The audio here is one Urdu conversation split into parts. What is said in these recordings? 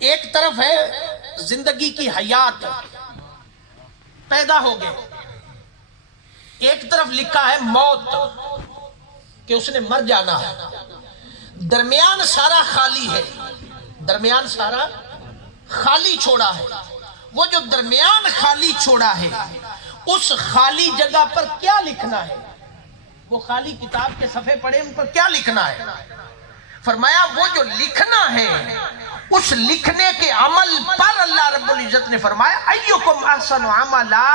ایک طرف ہے زندگی کی حیات، پیدا ہو گئے، ایک طرف لکھا ہے موت کہ اس نے مر جانا ہے، درمیان سارا خالی ہے، درمیان سارا خالی چھوڑا ہے۔ وہ جو درمیان خالی چھوڑا ہے اس خالی جگہ پر کیا لکھنا ہے؟ وہ خالی کتاب کے صفحے پڑھے، ان پر کیا لکھنا ہے؟ فرمایا وہ جو لکھنا ہے اس لکھنے کے عمل پر اللہ رب العزت نے فرمایا ایوکم احسن عملا،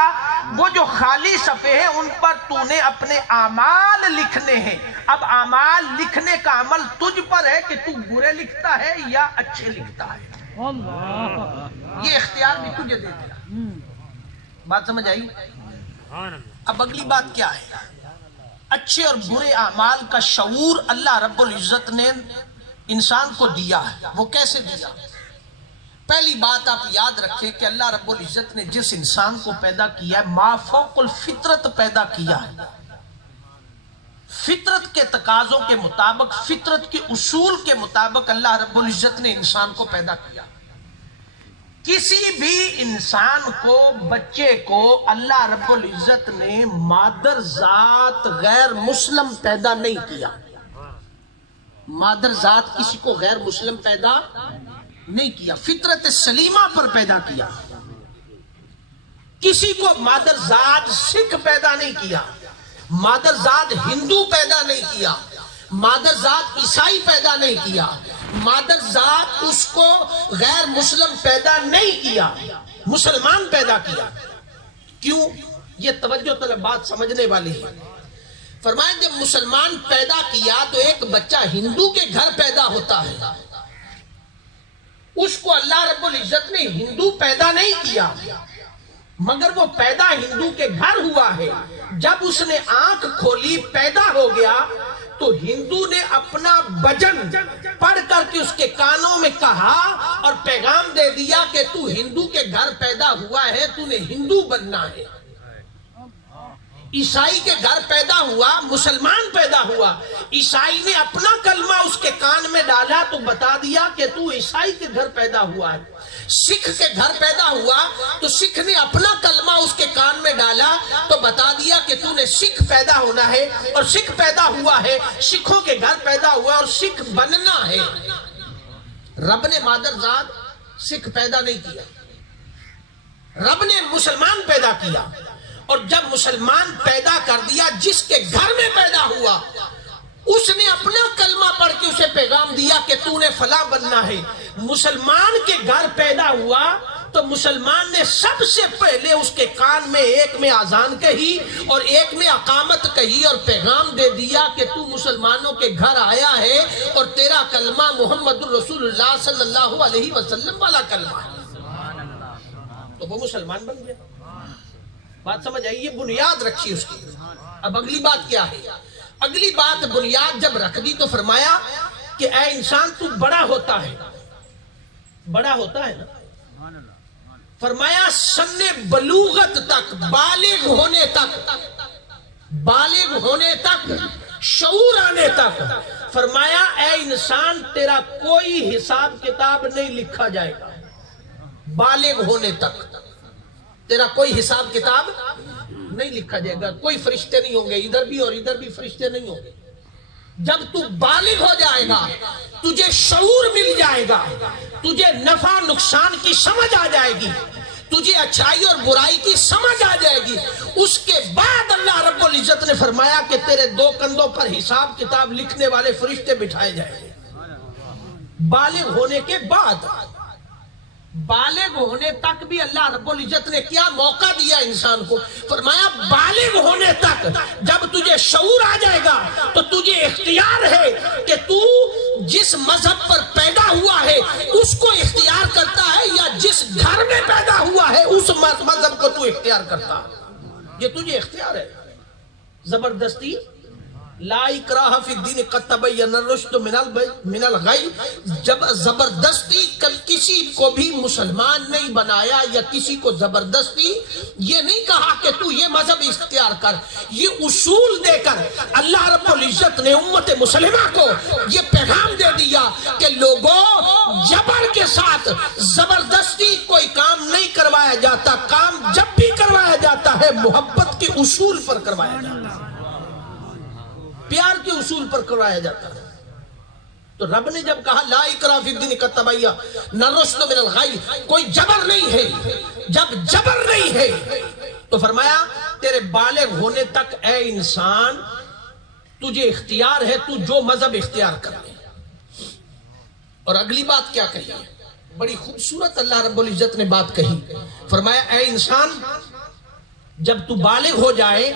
وہ جو خالی صفحے ہیں ان پر تو نے اپنے اعمال لکھنے ہیں۔ اب اعمال لکھنے کا عمل تجھ پر ہے کہ تو برے لکھتا ہے یا اچھے لکھتا ہے، یہ اختیار بھی تجھے دے دیا۔ بات سمجھ آئی؟ اب اگلی بات کیا ہے؟ اچھے اور برے اعمال کا شعور اللہ رب العزت نے انسان کو دیا ہے۔ وہ کیسے دیا؟ پہلی بات آپ یاد رکھیں کہ اللہ رب العزت نے جس انسان کو پیدا کیا ہے ما فوق الفطرت پیدا کیا ہے، فطرت کے تقاضوں کے مطابق، فطرت کے اصول کے مطابق اللہ رب العزت نے انسان کو پیدا کیا۔ کسی بھی انسان کو، بچے کو اللہ رب العزت نے مادر ذات غیر مسلم پیدا نہیں کیا۔ مادر ذات کسی کو غیر مسلم پیدا نہیں کیا، فطرت سلیمہ پر پیدا کیا۔ کسی کو مادر ذات سکھ پیدا نہیں کیا، مادر ذات ہندو پیدا نہیں کیا، مادر ذات عیسائی پیدا نہیں کیا، مادر ذات اس کو غیر مسلم پیدا نہیں کیا، مسلمان پیدا کیا۔ کیوں؟ یہ توجہ طلب بات سمجھنے والی ہے۔ فرمایا جب مسلمان پیدا کیا تو ایک بچہ ہندو کے گھر پیدا ہوتا ہے، اس کو اللہ رب العزت نے ہندو پیدا نہیں کیا، مگر وہ پیدا ہندو کے گھر ہوا ہے۔ جب اس نے آنکھ کھولی، پیدا ہو گیا، تو ہندو نے اپنا بجن پڑھ کر کے اس کے کانوں میں کہا اور پیغام دے دیا کہ تو ہندو کے گھر پیدا ہوا ہے، تو نے ہندو بننا ہے۔ عیسائی کے گھر پیدا ہوا، مسلمان پیدا ہوا، عیسائی نے اپنا کلمہ اس کے کان میں ڈالا تو بتا دیا کہ تو عیسائی کے گھر پیدا ہوا ہے۔ سکھ کے گھر پیدا ہوا تو سکھ نے اپنا کلمہ اس کے کان میں ڈالا تو بتا دیا کہ تو نے سکھ پیدا ہونا ہے، اور سکھ پیدا ہوا ہے، سکھوں کے گھر پیدا ہوا اور سکھ بننا ہے۔ رب نے مادر ذات سکھ پیدا نہیں کیا، رب نے مسلمان پیدا کیا، اور جب مسلمان پیدا کر دیا، جس کے گھر میں پیدا ہوا اس نے اپنا کلمہ پڑھ کے اسے پیغام دیا کہ تو نے فلاں بننا ہے۔ مسلمان کے گھر پیدا ہوا تو مسلمان نے سب سے پہلے اس کے کان میں ایک میں اذان کہی اور ایک میں اقامت کہی اور پیغام دے دیا کہ تو مسلمانوں کے گھر آیا ہے اور تیرا کلمہ محمد الرسول اللہ صلی اللہ علیہ وسلم والا کلمہ ہے، تو وہ مسلمان بن گیا۔ بات سمجھ آئی؟ یہ بنیاد رکھی اس کی۔ اب اگلی بات کیا ہے؟ اگلی بات بنیاد جب رکھ دی تو فرمایا کہ اے انسان تو بڑا ہوتا ہے، بڑا ہوتا ہے نا، فرمایا سن بلوغت تک، بالغ ہونے تک، بالغ ہونے تک، شعور آنے تک، فرمایا اے انسان تیرا کوئی حساب کتاب نہیں لکھا جائے گا۔ بالغ ہونے تک تیرا کوئی حساب کتاب نہیں لکھا جائے گا، کوئی فرشتے نہیں ہوں گے، ادھر بھی اور ادھر بھی فرشتے نہیں ہوں گے۔ جب تو بالغ ہو جائے گا، تجھے شعور مل جائے گا، تجھے نفع نقصان کی سمجھ آ جائے گی، تجھے اچھائی اور برائی کی سمجھ آ جائے گی، اس کے بعد اللہ رب العزت نے فرمایا کہ تیرے دو کندھوں پر حساب کتاب لکھنے والے فرشتے بٹھائے جائیں گے۔ بالغ ہونے کے بعد، بالغ ہونے تک بھی اللہ رب العزت نے کیا موقع دیا انسان کو؟ فرمایا بالغ ہونے تک جب تجھے شعور آ جائے گا تو تجھے اختیار ہے کہ تو جس مذہب پر پیدا ہوا ہے اس کو اختیار کرتا ہے یا جس گھر میں پیدا ہوا ہے اس مذہب کو تو اختیار کرتا ہے۔ یہ تجھے اختیار ہے۔ زبردستی لا اکراہ فی الدین قد تبین الرشد من الغی، جب زبردستی کسی کسی کو بھی مسلمان نہیں بنایا یا کسی کو زبردستی یہ نہیں کہا کہ تو یہ مذہب اختیار کر. یہ اصول دے کر اللہ رب العزت نے امت مسلمہ کو یہ پیغام دے دیا کہ لوگوں، جبر کے ساتھ زبردستی کوئی کام نہیں کروایا جاتا. کام جب بھی کروایا جاتا ہے محبت کے اصول پر کروایا جاتا ہے، پیار کے اصول پر کروایا جاتا ہے. تو رب نے جب کہا لا اکراہ فی الدین قد تبین الرشد من الغی، کوئی جبر نہیں ہے، جب جبر نہیں ہے تو فرمایا تیرے بالغ ہونے تک اے انسان تجھے اختیار ہے، تو جو مذہب اختیار کر لے. اور اگلی بات کیا کہی ہے؟ بڑی خوبصورت اللہ رب العزت نے بات کہی. فرمایا اے انسان جب تو بالغ ہو جائے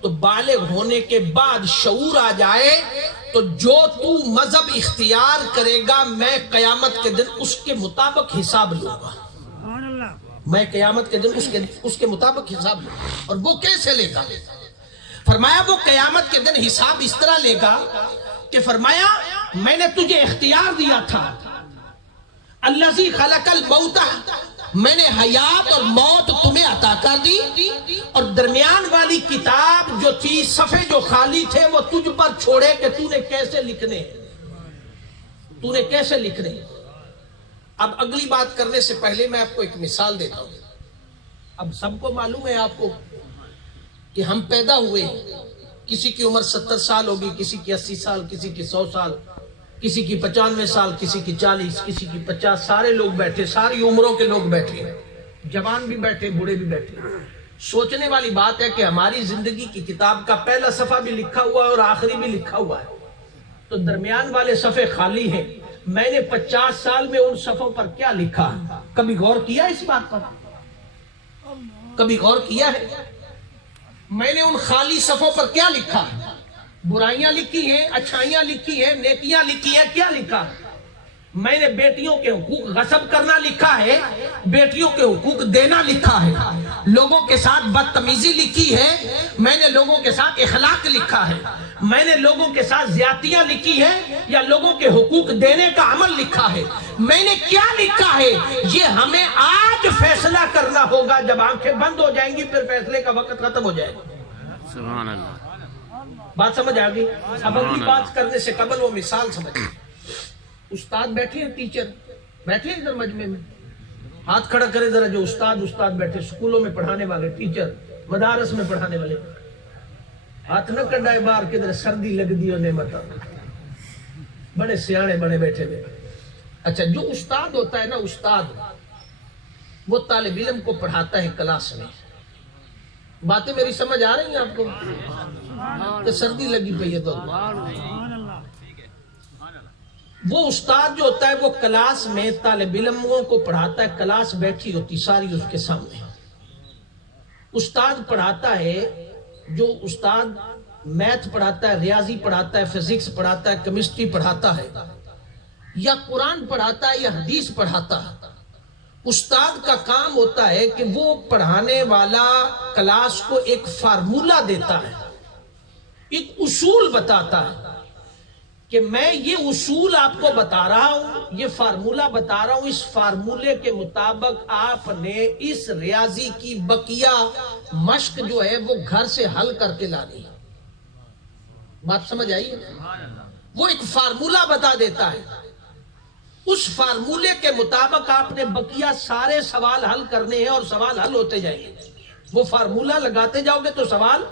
تو بالغ ہونے کے بعد شعور آ جائے تو جو تو مذہب اختیار کرے گا میں قیامت کے دن اس کے مطابق حساب لوں گا. میں قیامت کے دن اس کے مطابق حساب لوں گا. اور وہ کیسے لے گا؟ فرمایا وہ قیامت کے دن حساب اس طرح لے گا کہ فرمایا میں نے تجھے اختیار دیا تھا، الذی خلق الموت، میں نے حیات اور موت تمہیں عطا کر دی، اور درمیان والی کتاب جو تھی، صفحے جو خالی تھے وہ تجھ پر چھوڑے کہ تو نے کیسے لکھنے، تو نے کیسے لکھنے. اب اگلی بات کرنے سے پہلے میں آپ کو ایک مثال دیتا ہوں. اب سب کو معلوم ہے آپ کو کہ ہم پیدا ہوئے، کسی کی عمر 70 سال ہوگی، کسی کی 80 سال، کسی کی 100 سال، کسی کی 95 سال، کسی کی 40، کسی کی 50. سارے لوگ بیٹھے، ساری عمروں کے لوگ بیٹھے، جوان بھی بیٹھے، بوڑھے بھی بیٹھے. سوچنے والی بات ہے کہ ہماری زندگی کی کتاب کا پہلا صفحہ بھی لکھا ہوا ہے اور آخری بھی لکھا ہوا ہے، تو درمیان والے صفحے خالی ہیں. میں نے 50 سال میں ان صفحوں پر کیا لکھا؟ کبھی غور کیا اس بات پر؟ کبھی غور کیا ہے میں نے ان خالی صفحوں پر کیا لکھا؟ برائیاں لکھی ہیں، اچھائیاں لکھی ہیں، نیکیاں لکھی ہیں. کیا لکھا؟ میں نے بیٹیوں کے حقوق غصب کرنا لکھا ہے، بیٹیوں کے حقوق دینا لکھا ہے، لوگوں کے ساتھ بدتمیزی لکھی ہے، میں نے لوگوں کے ساتھ اخلاق لکھا ہے، میں نے لوگوں کے ساتھ زیادتیاں لکھی ہیں یا لوگوں کے حقوق دینے کا عمل لکھا ہے. میں نے کیا لکھا ہے یہ ہمیں آج فیصلہ کرنا ہوگا. جب آنکھیں بند ہو جائیں گی پھر فیصلے کا وقت ختم ہو جائے گا. سبحان اللہ. بات سمجھ آ گئی؟ اب اگلی بات کرنے سے قبل وہ مثال سمجھ. استاد بیٹھے ہیں، ٹیچر بیٹھے ہیں ادھر مجمع میں، ہاتھ کھڑا کرے ذرا جو استاد بیٹھے، سکولوں میں پڑھانے والے، ٹیچر مدارس میں پڑھانے والے، ہاتھ نہ کڈائے باہر کدھر سردی لگ دی اور نعمت بڑے سیانے بڑے بیٹھے ہوئے. اچھا جو استاد ہوتا ہے نا، استاد وہ طالب علم کو پڑھاتا ہے کلاس میں. باتیں میری سمجھ آ رہی ہیں آپ کو؟ کہ سردی لگی پئی ہے تو وہ استاد جو ہوتا ہے وہ کلاس میں طالب علموں کو پڑھاتا ہے. کلاس بیٹھی ہوتی ساری اس کے سامنے. استاد پڑھاتا ہے، جو استاد میتھ پڑھاتا ہے، ریاضی پڑھاتا ہے، فزکس پڑھاتا ہے، کیمسٹری پڑھاتا ہے، یا قرآن پڑھاتا ہے یا حدیث پڑھاتا ہے، استاد کا کام ہوتا ہے کہ وہ پڑھانے والا کلاس کو ایک فارمولہ دیتا ہے، ایک اصول بتاتا ہے کہ میں یہ اصول آپ کو بتا رہا ہوں، یہ فارمولہ بتا رہا ہوں، اس فارمولے کے مطابق آپ نے اس ریاضی کی بقیہ مشق جو ہے وہ گھر سے حل کر کے لانی. بات سمجھ آئی ہے؟ وہ ایک فارمولہ بتا دیتا ہے، اس فارمولے کے مطابق آپ نے بقیہ سارے سوال حل کرنے ہیں اور سوال حل ہوتے جائیں گے. وہ فارمولہ لگاتے جاؤ گے تو سوال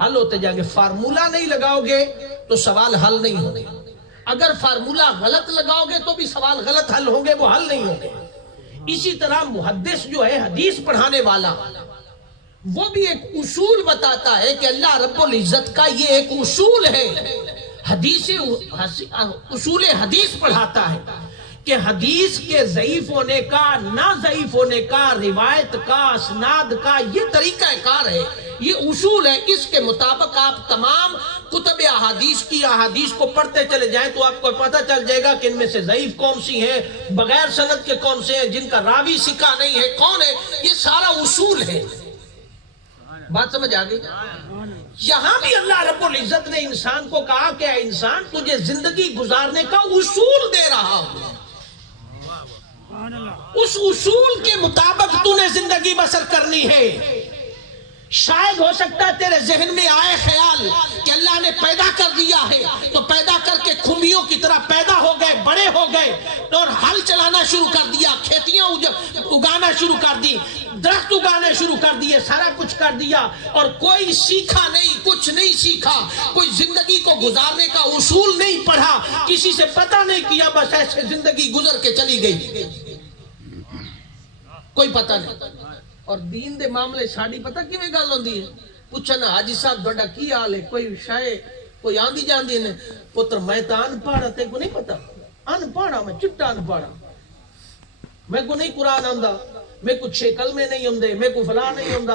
حل ہوتے جائیں گے، فارمولہ نہیں لگاؤ گے تو سوال حل نہیں ہوں گے. اگر فارمولہ غلط لگاؤ گے تو بھی سوال غلط حل ہوں گے، وہ حل نہیں ہوں گے. اسی طرح محدث جو ہے، حدیث پڑھانے والا، وہ بھی ایک اصول بتاتا ہے کہ اللہ رب العزت کا یہ ایک اصول ہے. حدیث اصول حدیث پڑھاتا ہے کہ حدیث کے ضعیف ہونے کا، نہ ضعیف ہونے کا، روایت کا، اسناد کا یہ طریقہ کار ہے، یہ اصول ہے. اس کے مطابق آپ تمام کتب احادیث کی احادیث کو پڑھتے چلے جائیں تو آپ کو پتہ چل جائے گا کہ ان میں سے ضعیف کون سی ہیں، بغیر سند کے کون سے ہیں، جن کا راوی سکا نہیں ہے کون ہے. یہ سارا اصول ہے. بات سمجھ آ گئی؟ یہاں بھی اللہ رب العزت نے انسان کو کہا کہ اے انسان تجھے زندگی گزارنے کا اصول دے رہا ہوں. اس اصول کے مطابق تو نے زندگی بسر کرنی ہے. شاید ہو سکتا ہے تیرے ذہن میں آئے خیال کہ اللہ نے پیدا کر دیا ہے تو پیدا کر کے کھمبیوں کی طرح پیدا ہو گئے, بڑے ہو گئے اور ہل چلانا شروع کر دیا, کھیتیاں اگانا شروع کر دی, درخت اگانے شروع کر دیے, سارا کچھ کر دیا اور کوئی سیکھا نہیں, کچھ نہیں سیکھا, کوئی زندگی کو گزارنے کا اصول نہیں پڑھا, کسی سے پتہ نہیں کیا, بس ایسے زندگی گزر کے چلی گئی, کوئی پتہ نہیں. اور دین دے معاملے ساڑی پتہ کیویں گل ہوندی ہے, پوچھنا حاجی صاحب بڑا کی حال ہے, کوئی شے کوئی آندی جاندی نے, پتر میں تا ان پڑھا تے کو نہیں پتہ, ان پڑھا میں چٹا ان پڑھا, میں کو نہیں قرآن آندا, میں کو 6 کلمے نہیں ہوندے, میں کو فلاں نہیں ہوندا.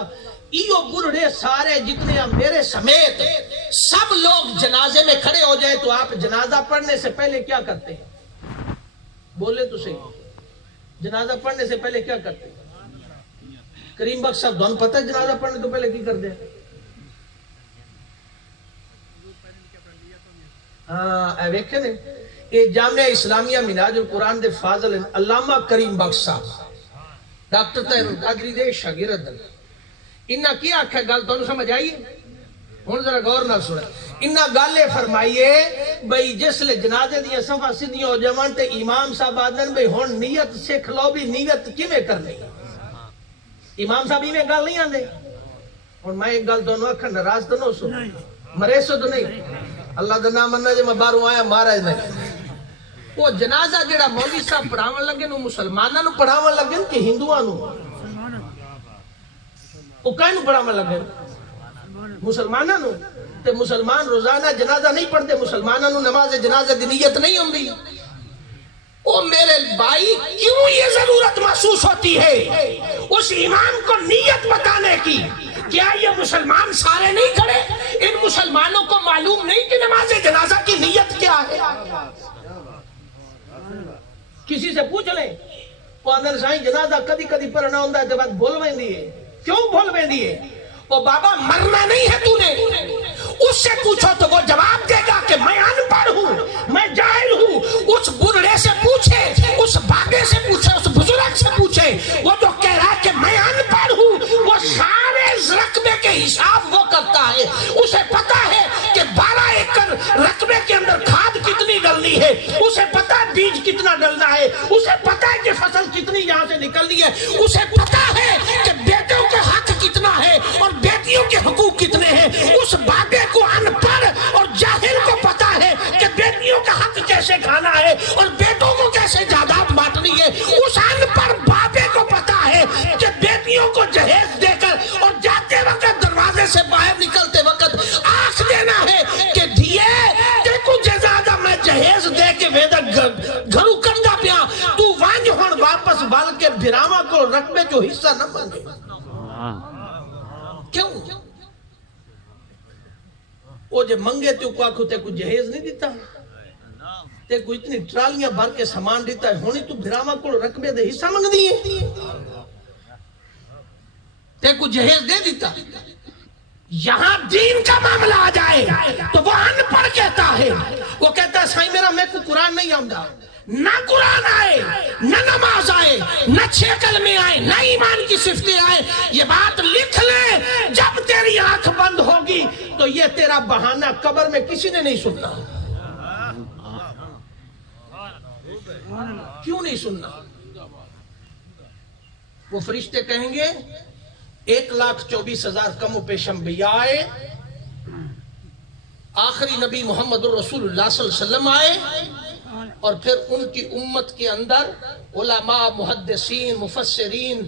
ایو بڑھڑے سارے جتنے میرے سمیت سب لوگ جنازے میں کھڑے ہو جائے تو آپ جنازہ پڑھنے سے پہلے کیا کرتے ہیں؟ بولے تو صحیح, جنازہ پڑھنے سے پہلے کیا کرتے ہیں؟ کریم بخش صاحب دون پتہ ہے جنازہ پڑھنے تو پہلے کی کر دیں؟ اے ویکھے نے یہ جامعہ اسلامیہ منہاج القرآن دے فاضل علامہ کریم بخش صاحب ڈاکٹر طاہر القادری دے شاگرد, انہاں کی آکھے گل تو سمجھ آئیے, ہن ذرا غور نال سنیں. انہاں گل فرمائیے بھئی جس لے جنازے دیاں صفاں سیدھیاں ہو جاون تے امام صاحب آدن بھئی ہن نیت سکھ لو بھی نیت کیویں کرنی. امام صاحب ہی میں گل نہیں آندے, اور میں ایک گل دونوں اکھن ناراض تو نہ سو, مرے سو تو نہیں, اللہ دا نام مننا جے میں باہروں آیا مہاراج نہیں. وہ جنازہ جڑا مولوی صاحب پڑھاون لگے نو مسلماناں نو پڑھاون لگے کہ ہندوؤں نو؟ وہ کہیں نو پڑھاون لگے مسلماناں نو, تے مسلمان روزانہ جنازہ نہیں پڑھتے, مسلماناں نو نماز جنازہ دی نیت نہیں ہوندی. او میرے بھائی کیوں یہ ضرورت محسوس ہوتی ہے اس امام کو نیت بتانے کی؟ کیا یہ مسلمان سارے نہیں کھڑے؟ ان مسلمانوں کو معلوم نہیں کہ نماز جنازہ کی نیت کیا ہے؟ کسی سے پوچھ لیں, وہ اندر سائیں جنازہ کدی کدی پڑھنا ہوندہ ہے تو بات بھول میں دیئے. کیوں بھول میں دیئے؟ وہ بابا مرنا نہیں ہے تو نے, اس سے پوچھو تو وہ جواب دے گا کہ میں ان پڑھ ہوں, میں جاہل ہوں. اس بڑھڑے سے پوچھے, اس بابے سے پوچھے, اس بزرگ سے پوچھے, وہ جو کہہ رہا ہے کہ میں ان پڑھ ہوں, وہ سارے رقبے کے حساب وہ کرتا ہے. اسے پتا ہے کہ 12 ایکڑ رقبے کے اندر کھاد کتنی ڈلنی ہے, اسے پتا ہے بیج کتنا ڈلنا ہے, اسے پتا ہے کہ فصل کتنی یہاں سے نکلنی ہے, اسے پتا ہے کہ بیٹوں کے حق کتنا ہے اور بیٹیوں کے حقوق کتنے ہیں. اس بابے کو ان پڑھ اور جاہل کو پتا ہے کہ بیٹیوں کا حق کیسے کھانا ہے اور بیٹوں کو کیسے جائیداد بانٹنی ہے. اس ان پڑھ بابے کو پتا ہے کہ بیٹیوں کو جہیز دے کر اور جاتے وقت دروازے سے باہر نکلتے وقت آنکھ دینا ہے کہ دھیے دیکھو جزادہ میں جہیز دے کے ویدہ گھرو کندہ پیا, تو وانج ہون واپس بال کے بھراما کو رقبے جو حصہ نہ مانگے. کیوں؟ وہ جب منگے تو کو آنکھو تے کو جہیز نہیں دیتا, تے کو اتنی ٹرالیاں بھر کے سامان دیتا ہے, ہونی تو بھراما کو رقبے دے حصہ مانگ دیئے, تے کو جہیز دے دیتا. یہاں دین کا معاملہ آ جائے تو وہ ان پڑھ کہتا ہے, وہ کہتا ہے سائیں میرا میں کو قرآن نہیں آؤں, نہ قرآن آئے, نہ نماز آئے, نہ 6 کلمے آئے, نہ ایمان کی صفتیں آئے. یہ بات لکھ لے, جب تیری آنکھ بند ہوگی تو یہ تیرا بہانہ قبر میں کسی نے نہیں سننا. کیوں نہیں سننا؟ وہ فرشتے کہیں گے 1,24,000 کم و پیش انبیاء آئے, آخری نبی محمد الرسول اللہ صلی اللہ علیہ وسلم آئے, اور پھر ان کی امت کے اندر علماء, محدثین, مفسرین,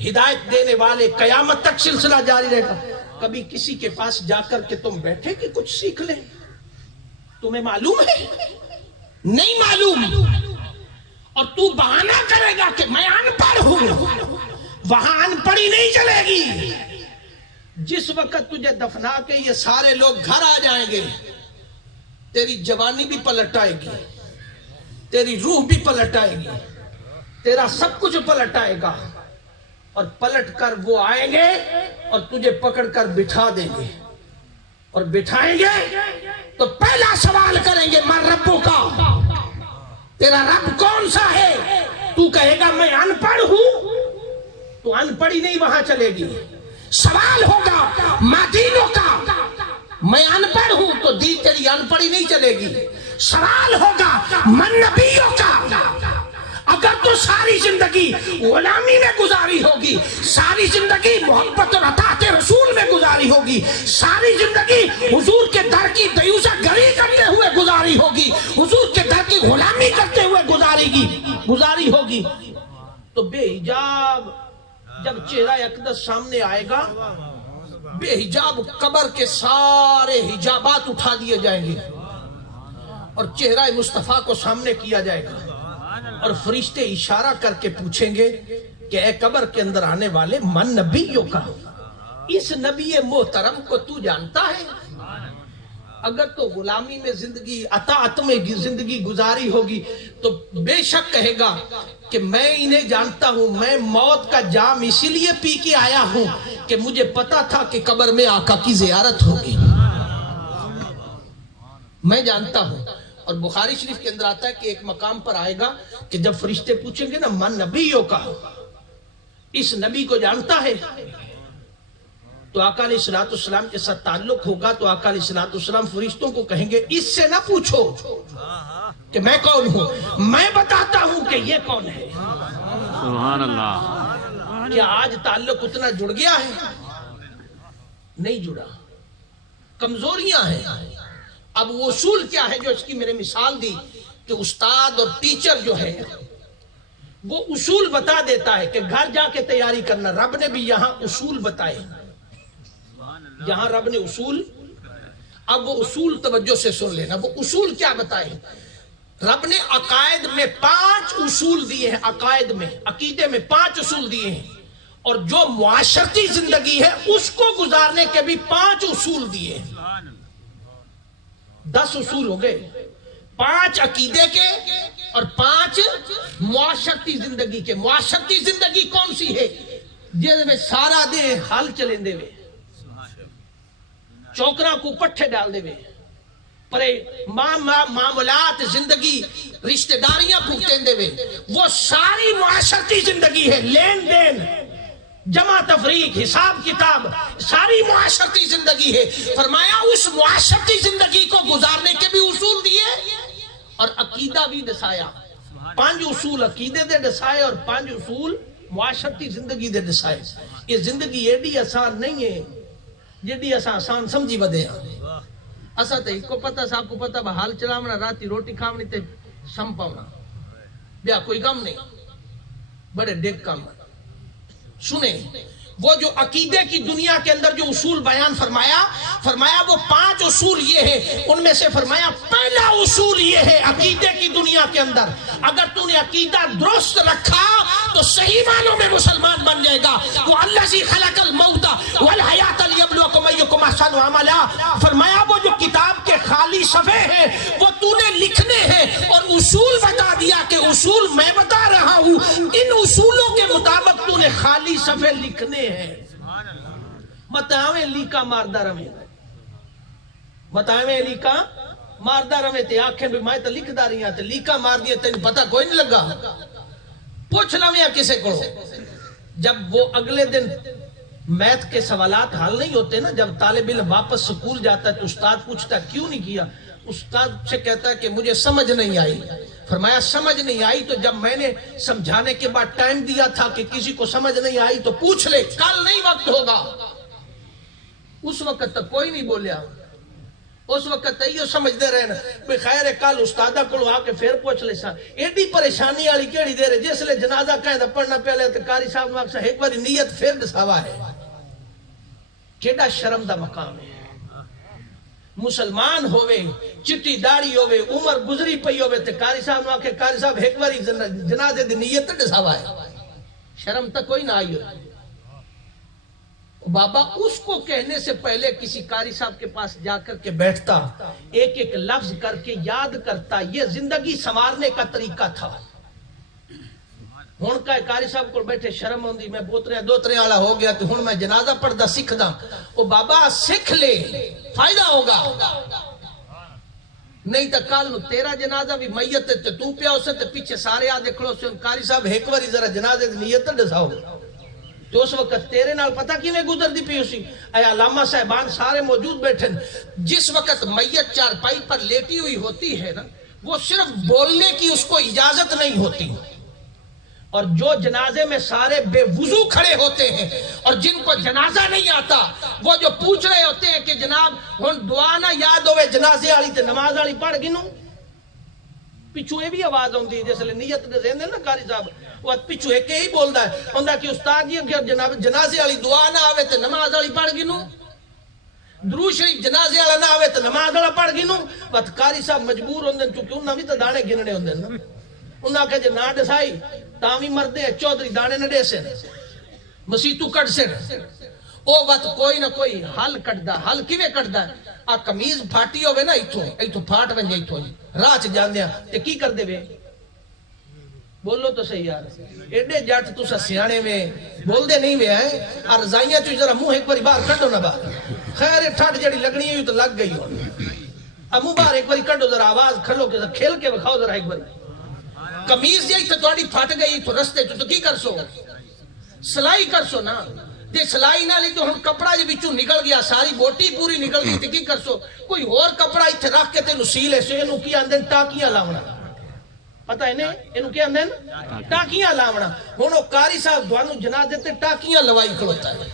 ہدایت دینے والے, قیامت تک سلسلہ جاری رہے گا. کبھی کسی کے پاس جا کر کہ تم بیٹھے کہ کچھ سیکھ لیں, تمہیں معلوم ہے؟ نہیں معلوم, اور تو بہانہ کرے گا کہ میں ان پڑھ ہوں. وہاں ان پڑھی نہیں چلے گی. جس وقت تجھے دفنا کے یہ سارے لوگ گھر آ جائیں گے, تیری جوانی بھی پلٹ آئے گی, تیری روح بھی پلٹ آئے گی, تیرا سب کچھ پلٹ آئے گا, اور پلٹ کر وہ آئیں گے اور تجھے پکڑ کر بٹھا دیں گے, اور بٹھائیں گے تو پہلا سوال کریں گے من ربو کا, تیرا رب کون سا ہے؟ کہے گا میں ان پڑھ ہوں تو ان پڑھی نہیں وہاں چلے گی. سوال ہوگا ماں دینوں کا, میں ان پڑھ ہوں تو دین تیری ان پڑھی نہیں چلے گی. سوال ہوگا من نبیوں کا, اگر تو ساری زندگی غلامی میں گزاری ہوگی, ساری زندگی محبت اور اطاعت رسول میں گزاری ہوگی, ساری زندگی حضور کے در کی دیوسہ گری کرتے ہوئے گزاری ہوگی, حضور کے در کی غلامی کرتے ہوئے گزاری ہوگی, تو بے حجاب جب چہرہ اقدس سامنے آئے گا, بے حجاب قبر کے سارے حجابات اٹھا دیے جائیں گے اور چہرہ مصطفیٰ کو سامنے کیا جائے گا, اور فرشتے اشارہ کر کے پوچھیں گے کہ اے قبر کے اندر آنے والے من نبیوں کا, اس نبی محترم کو تو جانتا ہے؟ اگر تو غلامی میں زندگی, اطاعت میں زندگی گزاری ہوگی تو بے شک کہے گا کہ میں انہیں جانتا ہوں, میں موت کا جام اسی لیے پی کے آیا ہوں کہ مجھے پتا تھا کہ قبر میں آقا کی زیارت ہوگی, میں جانتا ہوں. اور بخاری شریف کے اندر آتا ہے کہ ایک مقام پر آئے گا کہ جب فرشتے پوچھیں گے نا من نبیوں کا, اس نبی کو جانتا ہے, تو آقا علیہ السلام کے ساتھ تعلق ہوگا, تو آقا علیہ السلام فرشتوں کو کہیں گے اس سے نہ پوچھو کہ میں کون ہوں, میں بتاتا ہوں کہ یہ کون ہے. سبحان اللہ. کیا آج تعلق اتنا جڑ گیا ہے؟ نہیں جڑا, کمزوریاں ہیں. اب وہ اصول کیا ہے جو اس کی میں نے مثال دی کہ استاد اور ٹیچر جو ہے وہ اصول بتا دیتا ہے کہ گھر جا کے تیاری کرنا. رب نے بھی یہاں اصول بتائے, یہاں رب نے اصول, اب وہ اصول توجہ سے سن لینا. وہ اصول کیا بتائے؟ رب نے عقائد میں 5 اصول دیے ہیں, عقائد میں, عقیدے میں 5 اصول دیے ہیں, اور جو معاشرتی زندگی ہے اس کو گزارنے کے بھی 5 اصول دیے ہیں. 10 اصول ہو گئے, 5 عقیدے کے اور 5 معاشرتی زندگی کے. معاشرتی زندگی کون سی ہے؟ جس میں سارا دے حل چلیں دے وے, چوکرا کو پٹھے ڈال دے وے, پرے معاملات زندگی رشتہ داریاں پھوٹیں دے وے, وہ ساری معاشرتی زندگی ہے. لین دین, جمع تفریق, حساب کتاب, ساری معاشرتی زندگی ہے. فرمایا اس معاشرتی زندگی کو گزارنے کے بھی اصول دیے اور عقیدہ بھی دسایا. 5 اصول عقیدے دے دسائے اور 5 اصول معاشرتی زندگی دے دسائے. یہ زندگی ایڈی آسان نہیں ہے جیڈی اساں آسان سمجھی بدے ہیں. اساں تے کو پتہ, صاحب کو پتہ بحال چلاونا, راتی روٹی کھاونی تے سم پاونا, بیا کوئی کم نہیں, بڑے ڈیک کام. سنیں, وہ جو عقیدے کی دنیا کے اندر جو اصول بیان فرمایا وہ 5 اصول یہ ہیں. ان میں سے فرمایا پہلا اصول یہ ہے عقیدے کی دنیا کے اندر, اگر تو نے عقیدہ درست رکھا تو صحیح معنوں میں مسلمان بن جائے گا. وہ الذی خلق الموت والحیات لیبلوکم ایکم احسن عملا. فرمایا وہ جو کتاب کے خالی صفحے ہیں وہ تو نے لکھنے ہیں, اور اصول بتا دیا کہ اصول میں بتا رہا ہوں, ان اصولوں کے مطابق تو نے خالی صفحے لکھنے ہیں. متاویں لیکا ماردہ رویں, متاویں لیکا ماردہ رویں تے آنکھیں بھی میں تو لکھ دا رہی ہیں تے لیکا مار دیے تین پتہ کوئی نہیں لگا. پوچھ لویں کسے کو. جب وہ اگلے دن میتھ کے سوالات حل نہیں ہوتے نا, جب طالب علم واپس سکول جاتا ہے تو استاد پوچھتا کیوں نہیں کیا, استاد سے کہتا ہے کہ مجھے سمجھ نہیں آئی. فرمایا سمجھ نہیں آئی تو جب میں نے سمجھانے کے بعد ٹائم دیا تھا کہ کسی کو سمجھ نہیں آئی تو پوچھ لے, کل نہیں وقت ہوگا. اس وقت تک کوئی نہیں بولیا, اس وقت یہ سمجھتے رہنا بھئی خیر کل استادہ کو آ کے پھر پوچھ لے سا. ایڈی پریشانی والی کیڑی دے رہے جس لئے جنازہ کہیں پڑھنا پہلے تو قاری صاحب نے آکسا ایک باری نیت پھر دساوا ہے. کیڑا شرم دا مقام ہے. مسلمان ہوئے, چٹی داڑی ہوئے, عمر گزری پئی ہوئے تے قاری صاحب نے آکے قاری صاحب ایک باری جنازے دی نیت دساوا ہے. شرم تک کوئی نہ آئی ہوئی. بابا اس کو کہنے سے پہلے کسی قاری صاحب کے پاس جا کر کے بیٹھتا, ایک ایک لفظ کر کے یاد کرتا. یہ زندگی سنوارنے کا طریقہ تھا. ہن کا قاری صاحب کو بیٹھے شرم ہوندی, میں دوترے والا ہو گیا تو ہن میں جنازہ پڑھدا سکھ دا. او بابا سکھ لے, فائدہ ہوگا. نہیں تو کل نو تیرا جنازہ بھی میت تے تو پیا اسے تے پیچھے سارے آ دیکھو سے قاری صاحب ایک باری ذرا جنازے دی نیت دساؤ تو اس وقت تیرے نال پتہ کیویں گزر دی پئی اسی اے علامہ صاحبان سارے موجود بیٹھے جس وقت میت چارپائی پر لیٹی ہوئی ہوتی ہے نا وہ صرف بولنے کی اس کو اجازت نہیں ہوتی اور جو جنازے میں سارے بے وضو کھڑے ہوتے ہیں اور جن کو جنازہ نہیں آتا وہ جو پوچھ رہے ہوتے ہیں کہ جناب ہن دعا نہ یاد ہوئے جنازے والی تے نماز والی پڑھ گنو پچھو یہ بھی آواز ہوندی جیسے نیت دے زندے نا قاری صاحب وہ پچھو ایک ہی بولدا ہے ہوندا کہ استاد جی اگر جناب جنازے والی دعا نہ آوے تے نماز والی پڑھ گنو درود شریف جنازے والا نہ آوے تے نماز والا پڑھ گنو بس قاری صاحب مجبور ہوندے کیونکہ انہاں بھی تے دانے گننے ہوندے نا انہاں کہ جے نہ دسائی تاوی مردے چودھری دانے نہ دے سے مسیح تو کٹ سے او وقت کوئی نہ کوئی حل کٹدا حل کیویں کٹدا آ قمیض پھاٹی ہوے نا ایتھوں پھاٹ ونجے ایتھوں راہ چ جاندیاں تے کی کردے وے بولو تو صحیح یار ایڈے جٹ تسا سیانے میں بول دے نہیں وے ہیں اور رضائیاں چ ذرا منہ ایک باری باہر کڈو نہ باہر خیر ٹھڈ جڑی لگنی ہے تو لگ گئی ہن اب منہ باہر ایک باری کڈو ذرا آواز کھلو کے کھیل کے دکھاؤ ذرا ایک باری قمیض جی تے تہاڈی پھٹ گئی تو رستے تو کی کرسو سلائی کرسو نا تے سلائی نہ لی تو ہن کپڑا جے وچوں نکل گیا ساری بوٹی پوری نکل گئی تے کی کرسو کوئی اور کپڑا ایتھے رکھ کے تینوں سی لے سو اینوں کی آندے ٹاکیاں لاونا پتہ ہے نے اینوں کی آندے ٹاکیاں لاونا ہن او قاری صاحب دوانوں جنازے تے ٹاکیاں لوائی کھڑوتا ہے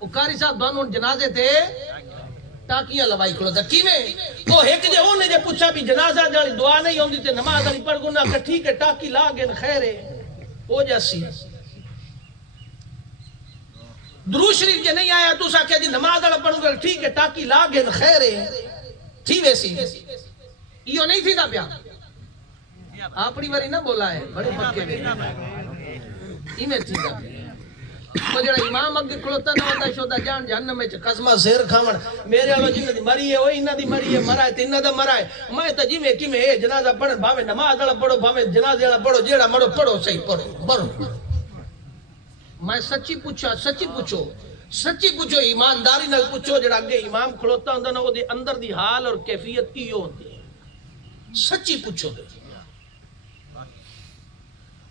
او قاری صاحب دوانوں جنازے تے ٹاکیاں لوائی کھڑوتا ہے کیویں او ایک دے اونے جے پوچھا بھی جنازہ والی دعا نہیں ہوندی تے نماز والی پڑھ گنا کہ ٹھیک ہے ٹاکی لا گن خیر ہے ہو جاسی درود شریف جے نہیں آیا تو سا کہ جی نماز والا پڑھوں گا ٹھیک ہے ٹاکی لا گن خیر ہے تھی ویسی ایو نہیں تھی دا پیا اپنی باری نہ بولا ہے بڑے پکے میں ایویں تھی دا وہ جڑا امام اگے کھڑوتا نہ ہوتا شودا جان جہنم وچ قسمہ زہر کھاون میرے والو جن دی مری ہے او انہاں دی مری ہے مرا ہے تے انہاں دا مرا ہے میں تے جویں کیویں اے جنازہ پڑھن بھاویں نماز والا پڑھو بھاویں جنازے والا پڑھو جیڑا مرو پڑھو صحیح پڑھو میں سچی پوچھا سچی پوچھو ایمانداری نال پوچھو جڑا اگے امام کھڑوتا ہوندا نا او دے اندر دی حال اور کیفیت کی ہوندی ہے سچی پوچھو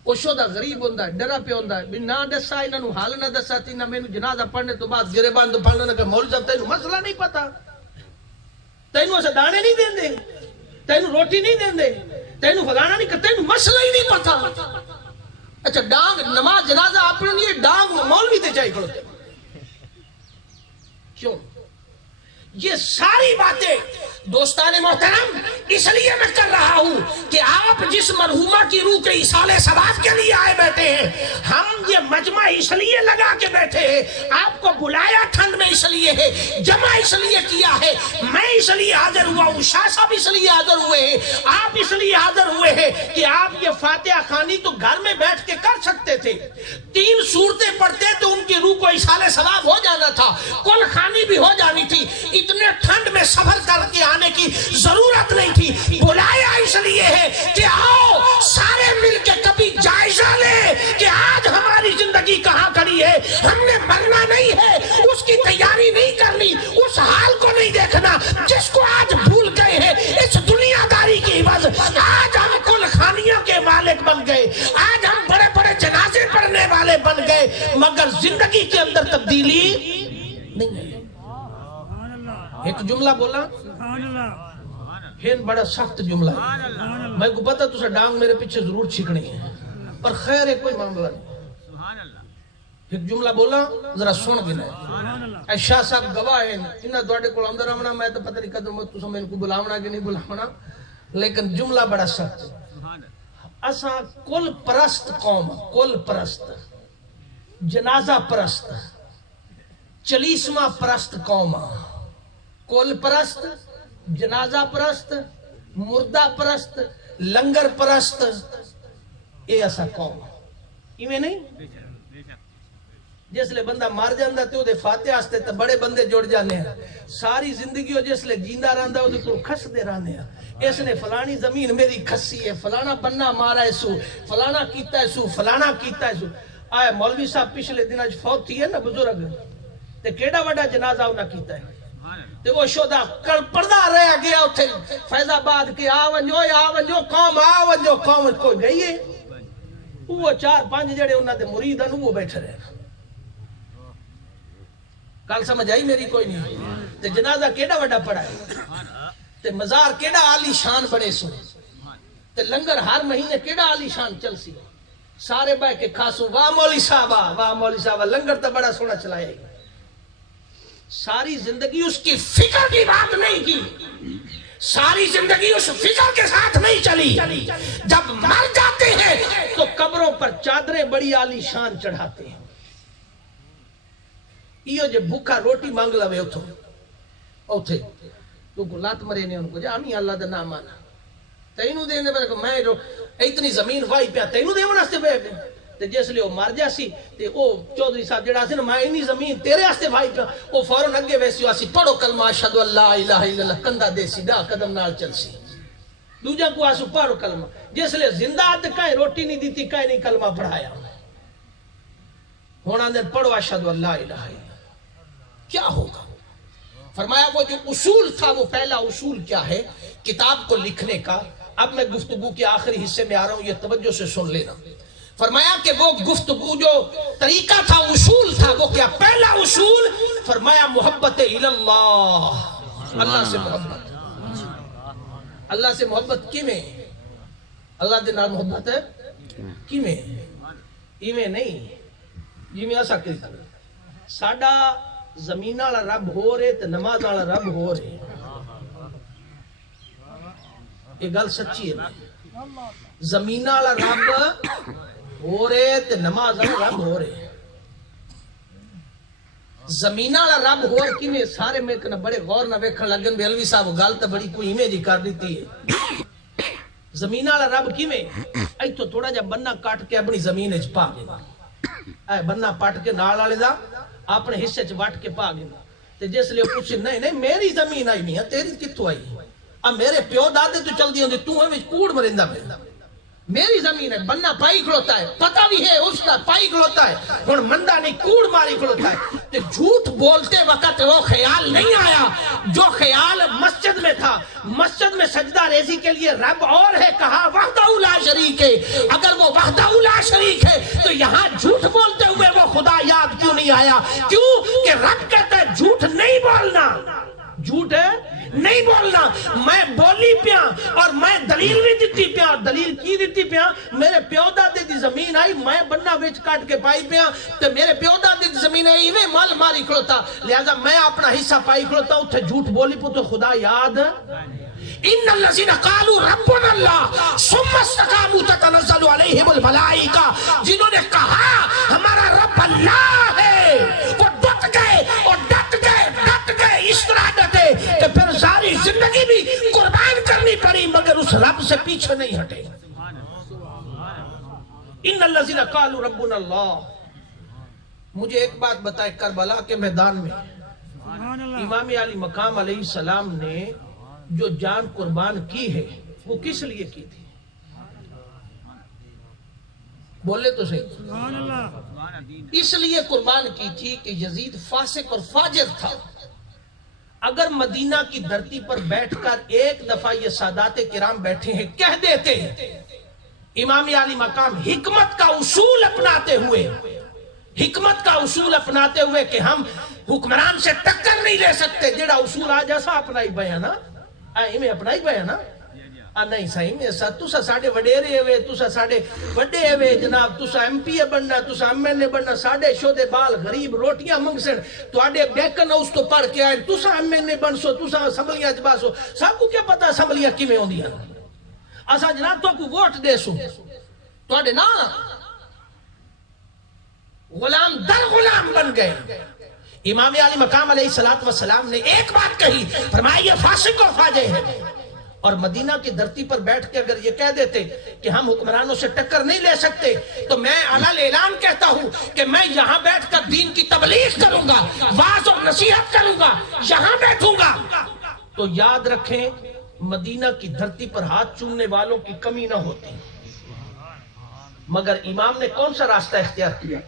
او شودا غریب ہوندا ہے ڈرا پہ ہوندا ہے بھی نہ دسا انہاں نوں حال نہ دسا تے نہ مینوں جنازہ پڑھنے تو بعد گریبان تو پڑھنا نہ کہ مولوی صاحب تینوں مسئلہ نہیں پتہ تینوں اسے دانے نہیں دیندے تینوں روٹی نہیں دیندے تینوں فلانا نہیں کرتے تینوں مسئلہ ہی نہیں پتہ اچھا ڈانگ نماز جنازہ اپنے لیے ڈانگ مولوی تے چاہیے کھڑوتے کیوں یہ ساری باتیں دوستان محترم اس لیے میں کر رہا ہوں کہ آپ جس مرحومہ کی روح کے ایصال ثواب کے لیے آئے بیٹھے ہیں ہم یہ مجمع اس لیے لگا کے بیٹھے ہیں آپ کو بلایا ٹھنڈ میں اس لیے ہے جمع اس لیے کیا ہے میں اس لیے حاضر ہوا ہوں شاہ صاحب اس لیے حاضر ہوئے ہیں آپ اس لیے حاضر ہوئے ہیں کہ آپ یہ فاتحہ خوانی تو گھر میں بیٹھ کے کر سکتے تھے 3 سورتیں پڑھتے تو ان کی روح کو ایصال ثواب ہو جانا تھا کل خوانی بھی ہو جانی تھی اتنے ٹھنڈ میں سفر کر کے آنے کی ضرورت نہیں تھی بلایا اس لیے ہے کہ آؤ سارے مل کے کبھی جائزہ لے کہ آج ہماری زندگی کہاں کھڑی ہے ہم نے مرنا نہیں ہے اس کی تیاری نہیں کرنی اس حال کو نہیں دیکھنا جس کو آج بھول گئے ہیں اس دنیا داری کی عوض آج ہم کل خانیوں کے مالک بن گئے آج ہم بڑے بڑے جنازے پڑھنے والے بن گئے مگر زندگی کے اندر تبدیلی نہیں ہے ایک جملہ بولا بڑا سخت جملہ ہے میں کو پتا تو ڈانگ میرے پیچھے ضرور چھکنی ہے پر خیر ہے کوئی معاملہ نہیں ایک جملہ بولا ذرا سن گنا ہے شاہ صاحب گواہ ہیں انہاں تواڈے کول اندر آونا میں تو پتہ نہیں قدر تساں میں کو بلاونا کہ نہیں بلاونا لیکن جملہ بڑا سخت اساں کل پرست قوم کل پرست جنازہ پرست چلیسواں پرست قوم کل پرست جنازہ پرست مردہ پرست لنگر پرست اے ایسا قوم ایویں نہیں جس لئے بندہ مار جاندہ تے وہ دے فاتحہ آستے تے بڑے بندے جوڑ جانے ہیں ساری زندگی ہو جس لئے جیندہ رہندہ وہ دے تو کھس دے رہنے ہیں اس نے فلانی زمین میری کھسی ہے فلانا بننا مارا ہے سو فلانا کیتا ہے سو فلانا کیتا ہے سو آئے مولوی صاحب پچھلے دن آج فوت تھی ہے نا بزرگ تے کیڑا وڈا جنازہ انہا کیتا ہے تے وہ شودا پردہ رہ گیا اتھے فیض آباد کے آ ونجو قوم کوئی گئی ہے وہ 4-5 جڑے انہاں دے مرید ہیں وہ بیٹھے رہے کل سمجھ آئی میری کوئی نہیں تے جنازہ کیڑا وڈا پڑا ہے تے مزار کیڑا عالی شان بڑے سو تے لنگر ہر مہینے کیڑا عالی شان چل سی سارے بہ کے کھاسو واہ مولوی صاحبہ لنگر تو بڑا سونا چلایا ہے ساری زندگی اس کی فکر کی بات نہیں کی ساری زندگی اس فکر کے ساتھ نہیں چلی جب مر جاتے ہیں تو قبروں پر چادریں بڑی عالی شان چڑھاتے ہیں یہ جو بھوکا روٹی مانگ لوے اوتھے تو لات مرے نے ان کو جا امی اللہ دا نام مانا تینوں دینے پر میں اتنی زمین وائی پیا تینوں دے واسطے بیٹھ تے جس لیے وہ مر جاسی تے او چودھری صاحب جڑا سی نا میں اتنی زمین تیرے واسطے وائی پیا او فوراً اگے ویسی واسی پڑھو کلمہ اشہد اللہ الہ الا اللہ کندا دیسی دا قدم نال چلسی دوجا کو آسو پڑھو کلمہ جس لیے زندہ تے کہیں روٹی نہیں دیتی کہیں نہیں کلمہ پڑھایا ہونا دن پڑھو اشہد اللہ الہ الا اللہ کیا ہوگا فرمایا وہ جو اصول تھا وہ پہلا اصول کیا ہے کتاب کو لکھنے کا اب میں گفتگو کے آخری حصے میں آ رہا ہوں یہ توجہ سے سن لینا فرمایا کہ وہ گفتگو جو طریقہ تھا اصول تھا وہ کیا پہلا اصول فرمایا محبت اللہ اللہ سے محبت اللہ سے محبت کیویں اللہ دے نال محبت ہے کیویں ایویں نہیں جویں اسا کیتا ساڈا زمین والا رب ہو رہے تے نماز والا رب ہو رہے یہ گل سچی ہے زمین والا رب ہو رہے تے نماز والا رب ہو رہے زمین والا رب ہو رہے کیویں سارے میں کنا بڑے غور نہ ویکھن لگن بھی الوی صاحب گل تے بڑی کوئی ایویں جی کر دیتی ہے زمین والا رب کیویں ایتھوں تھوڑا جا بننا کٹ کے اپنی زمین وچ پا دینا اے بننا پٹ کے نال والے دا اپنے حصے چ وٹ کے پا گیا تے جس لیے پوچھ نہیں میری زمین آئی نہیں تیری کتھوں آئی میرے پیو دادے تو چل دی ہوندی تو اے وچ کوڑ مریندا پیا میری زمین ہے بننا پائی کھلوتا ہے پتہ بھی ہے اس کا پائی کھلوتا ہے ہن مندا نہیں کوڑ ماری کھلوتا ہے تے جھوٹ بولتے وقت وہ خیال نہیں آیا جو خیال مسجد میں تھا مسجد میں سجدہ ریزی کے لیے رب اور ہے کہا وحدہ لا شریک ہے اگر وہ وحدہ لا شریک ہے تو یہاں جھوٹ بولتے ہوئے وہ خدا یاد کیوں نہیں آیا کیوں کہ رب کہتا ہے جھوٹ نہیں بولنا جھوٹ ہے نہیں بولنا میں بولی پیا اور میں دلیل بھی دیتی پیا اور دلیل کی دیتی پیا میرے پیو دادے دی زمین آئی میں بننا وچ کٹ کے پائی پیا تے میرے پیو دادے دی زمین آئی میں مال ماری کھلوتا لہذا میں اپنا حصہ پائی کھلوتا اتھے جھوٹ بولی پو خدا یاد ان الذين قالوا ربنا الله ثم استقاموا تتنزل عليهم الملائكه جنہوں نے کہا ہمارا رب اللہ ہے وہ ڈٹ گئے اس طرح ڈٹے کہ پھر ساری زندگی بھی قربان کرنی پڑی مگر اس رب سے پیچھے نہیں ہٹے ان الذين قالوا ربنا الله مجھے ایک بات بتائے کربلا کے میدان میں امام علی مقام علیہ السلام نے جو جان قربان کی ہے وہ کس لیے کی تھی بولے تو صحیح اس لیے قربان کی تھی کہ یزید فاسق اور فاجر تھا اگر مدینہ کی دھرتی پر بیٹھ کر ایک دفعہ یہ سادات کرام بیٹھے ہیں کہہ دیتے امام علی مقام حکمت کا اصول اپناتے ہوئے کہ ہم حکمران سے ٹکر نہیں لے سکتے جڑا اصول آ جیسا اپنا ہی بیانا میں اپنا ہی بیانا نہیں صحیح میں تسا ساڈے وڈیرے ہوئے تسا ساڈے وڈے ہوئے جناب تسا ایم پی اے بننا تسا ایم این اے بننا ساڈے شودے بال غریب روٹیاں منگسن تواڈے بیکن اس تو پڑھ کے آئے تسا ایم این اے بنسو تسا اسمبلیاں وچ باسو سب کو کیا پتہ اسمبلیاں کیویں ہوندیاں اسا جناب تو کو ووٹ دے سو تواڈے نا غلام در غلام بن گئے امام علی مقام علیہ السلام نے ایک بات کہی فرمایا یہ فاسق اور فاجر ہے اور مدینہ کی دھرتی پر بیٹھ کے اگر یہ کہہ دیتے کہ ہم حکمرانوں سے ٹکر نہیں لے سکتے تو میں اعلان اعلان کہتا ہوں کہ میں یہاں بیٹھ کر دین کی تبلیغ کروں گا واعظ اور نصیحت کروں گا یہاں بیٹھوں گا تو یاد رکھیں مدینہ کی دھرتی پر ہاتھ چومنے والوں کی کمی نہ ہوتی مگر امام نے کون سا راستہ اختیار کیا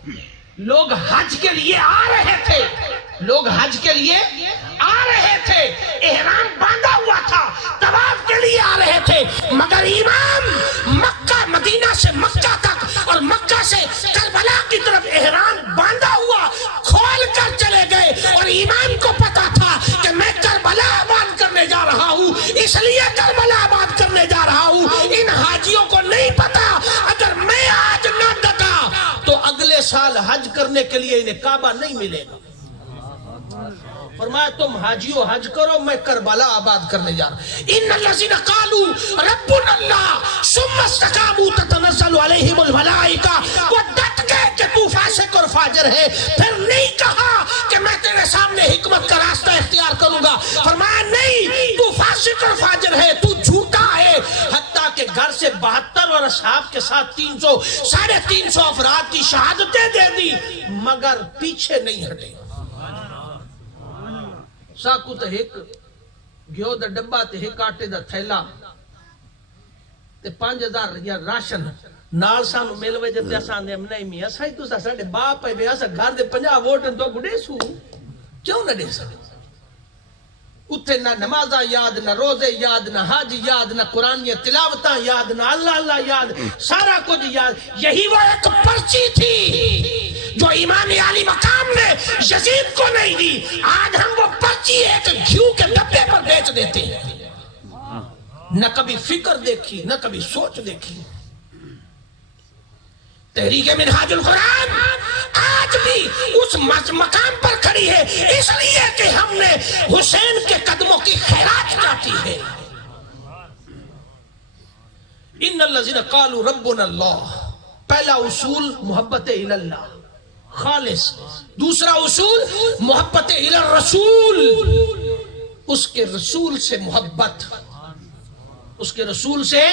لوگ حج کے لیے آ رہے تھے لوگ حج کے لیے آ رہے تھے، احرام باندھا ہوا تھا، طواف کے لیے آ رہے تھے، مگر امام مکہ مدینہ سے مکہ تک اور مکہ سے کربلا کی طرف احرام باندھا ہوا کھول کر چلے گئے، اور امام کو پتا تھا کہ میں کربلا آباد کرنے جا رہا ہوں، اس لیے کربلا آباد کرنے جا رہا ہوں۔ ان حاجیوں کو نہیں پتا اگر میں آج نہ ڈٹا تو اگلے سال حج کرنے کے لیے انہیں کعبہ نہیں ملے گا۔ فرمایا تم حاجیوں حج کرو، میں کربلا آباد کرنے جا رہا ہوں۔ ان الذین قالوا ربنا اللہ ثم استقاموا تتنزل علیہم الملائکہ، وہ ڈٹ گئے کہ تو فاسق اور فاجر ہے، پھر نہیں کہا کہ میں تیرے سامنے حکمت کا راستہ اختیار کروں گا، فرمایا نہیں تو فاسق اور فاجر ہے، تو جھوٹا ہے، حتیٰ کہ گھر سے 72 اور اصحاب کے ساتھ 300 350 افراد کی شہادتیں دے دی، مگر پیچھے نہیں ہٹے۔ ساکو تے ایک گھیو دا ڈبا تے ایک آٹے دا تھیلا تے 5000 یا راشن نال سانو مل وے تے اساں دے نہیں میاں سائی تساں ساڈے باپ اے اساں گھر دے 50 ووٹ تو بڈے سو کیوں نہ دے سکے؟ اتھے نہ نمازاں یاد، نہ روزے یاد، نہ حج یاد، نہ قرآن تلاوتاں یاد، نہ اللہ اللہ یاد، سارا کچھ یاد۔ یہی وہ ایک پرچی تھی جو امام عالی مقام نے یزید کو نہیں دی، آج ہم وہ پرچی ایک گھیو کے ڈبے پر بیچ دیتے ہیں، نہ کبھی فکر دیکھی، نہ کبھی سوچ دیکھی۔ تحریک منہاج القرآن آج بھی اس مقام پر کھڑی ہے، اس لیے کہ ہم نے حسین کے قدموں کی خیرات چاہتی ہے۔ ان الذین قالوا ربنا اللہ، پہلا اصول محبت اللہ خالص، دوسرا اصول محبت الرسول، اس کے رسول سے محبت، اس کے رسول سے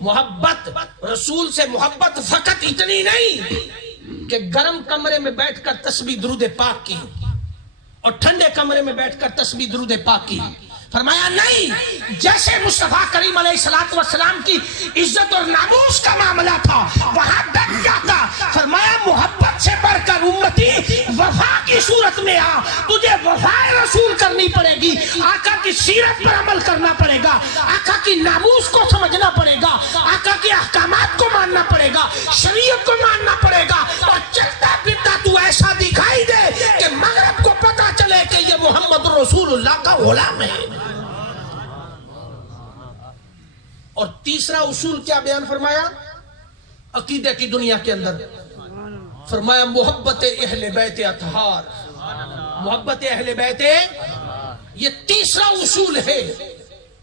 محبت، رسول سے محبت فقط اتنی نہیں کہ گرم کمرے میں بیٹھ کر تسبیح درود پاک کی اور ٹھنڈے کمرے میں بیٹھ کر تسبیح درود پاک کی، فرمایا نہیں، جیسے مصطفیٰ کریم علیہ السلام کی عزت اور ناموس کا معاملہ تھا وہاں ڈٹ جاتا، فرمایا محبت سے بڑھ کر امتی وفا کی صورت میں آ، تجھے وفا رسول کرنی پڑے گی، آقا کی سیرت پر عمل کرنا پڑے گا، آقا کی ناموس کو سمجھنا پڑے گا، آقا کے احکامات کو ماننا پڑے گا، شریعت کو ماننا پڑے گا، اور چلتا پھرتا تو ایسا دکھائی دے کہ مغرب کو پتا چلے کہ یہ محمد رسول اللہ کا غلام ہے۔ اور تیسرا اصول کیا بیان فرمایا عقیدے کی دنیا کے اندر؟ فرمایا محبت اہل بیت اطہار، محبت اہل بیت، یہ تیسرا اصول ہے،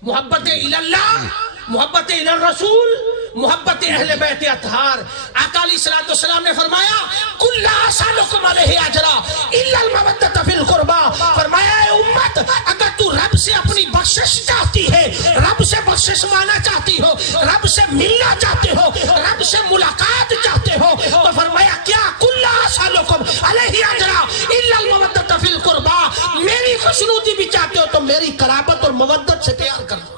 محبت اللہ، محبت الرسول، محبت اہل بیت اطہار۔ آقا علیہ السلام نے فرمایا کل اسالکم علیہ اجرا الا المودۃ فی القربى، فرمایا اے امت اگر تو رب سے اپنی بخشش چاہتی ہے، رب سے بخشش ماننا چاہتی ہو، رب سے ملنا چاہتے ہو، رب سے ملاقات چاہتے ہو، تو فرمایا کیا کل اسالکم علیہ اجرا الا المودۃ فی القربى، میری خوشنودی بھی چاہتے ہو تو میری قرابت اور مودت سے پیار کرو،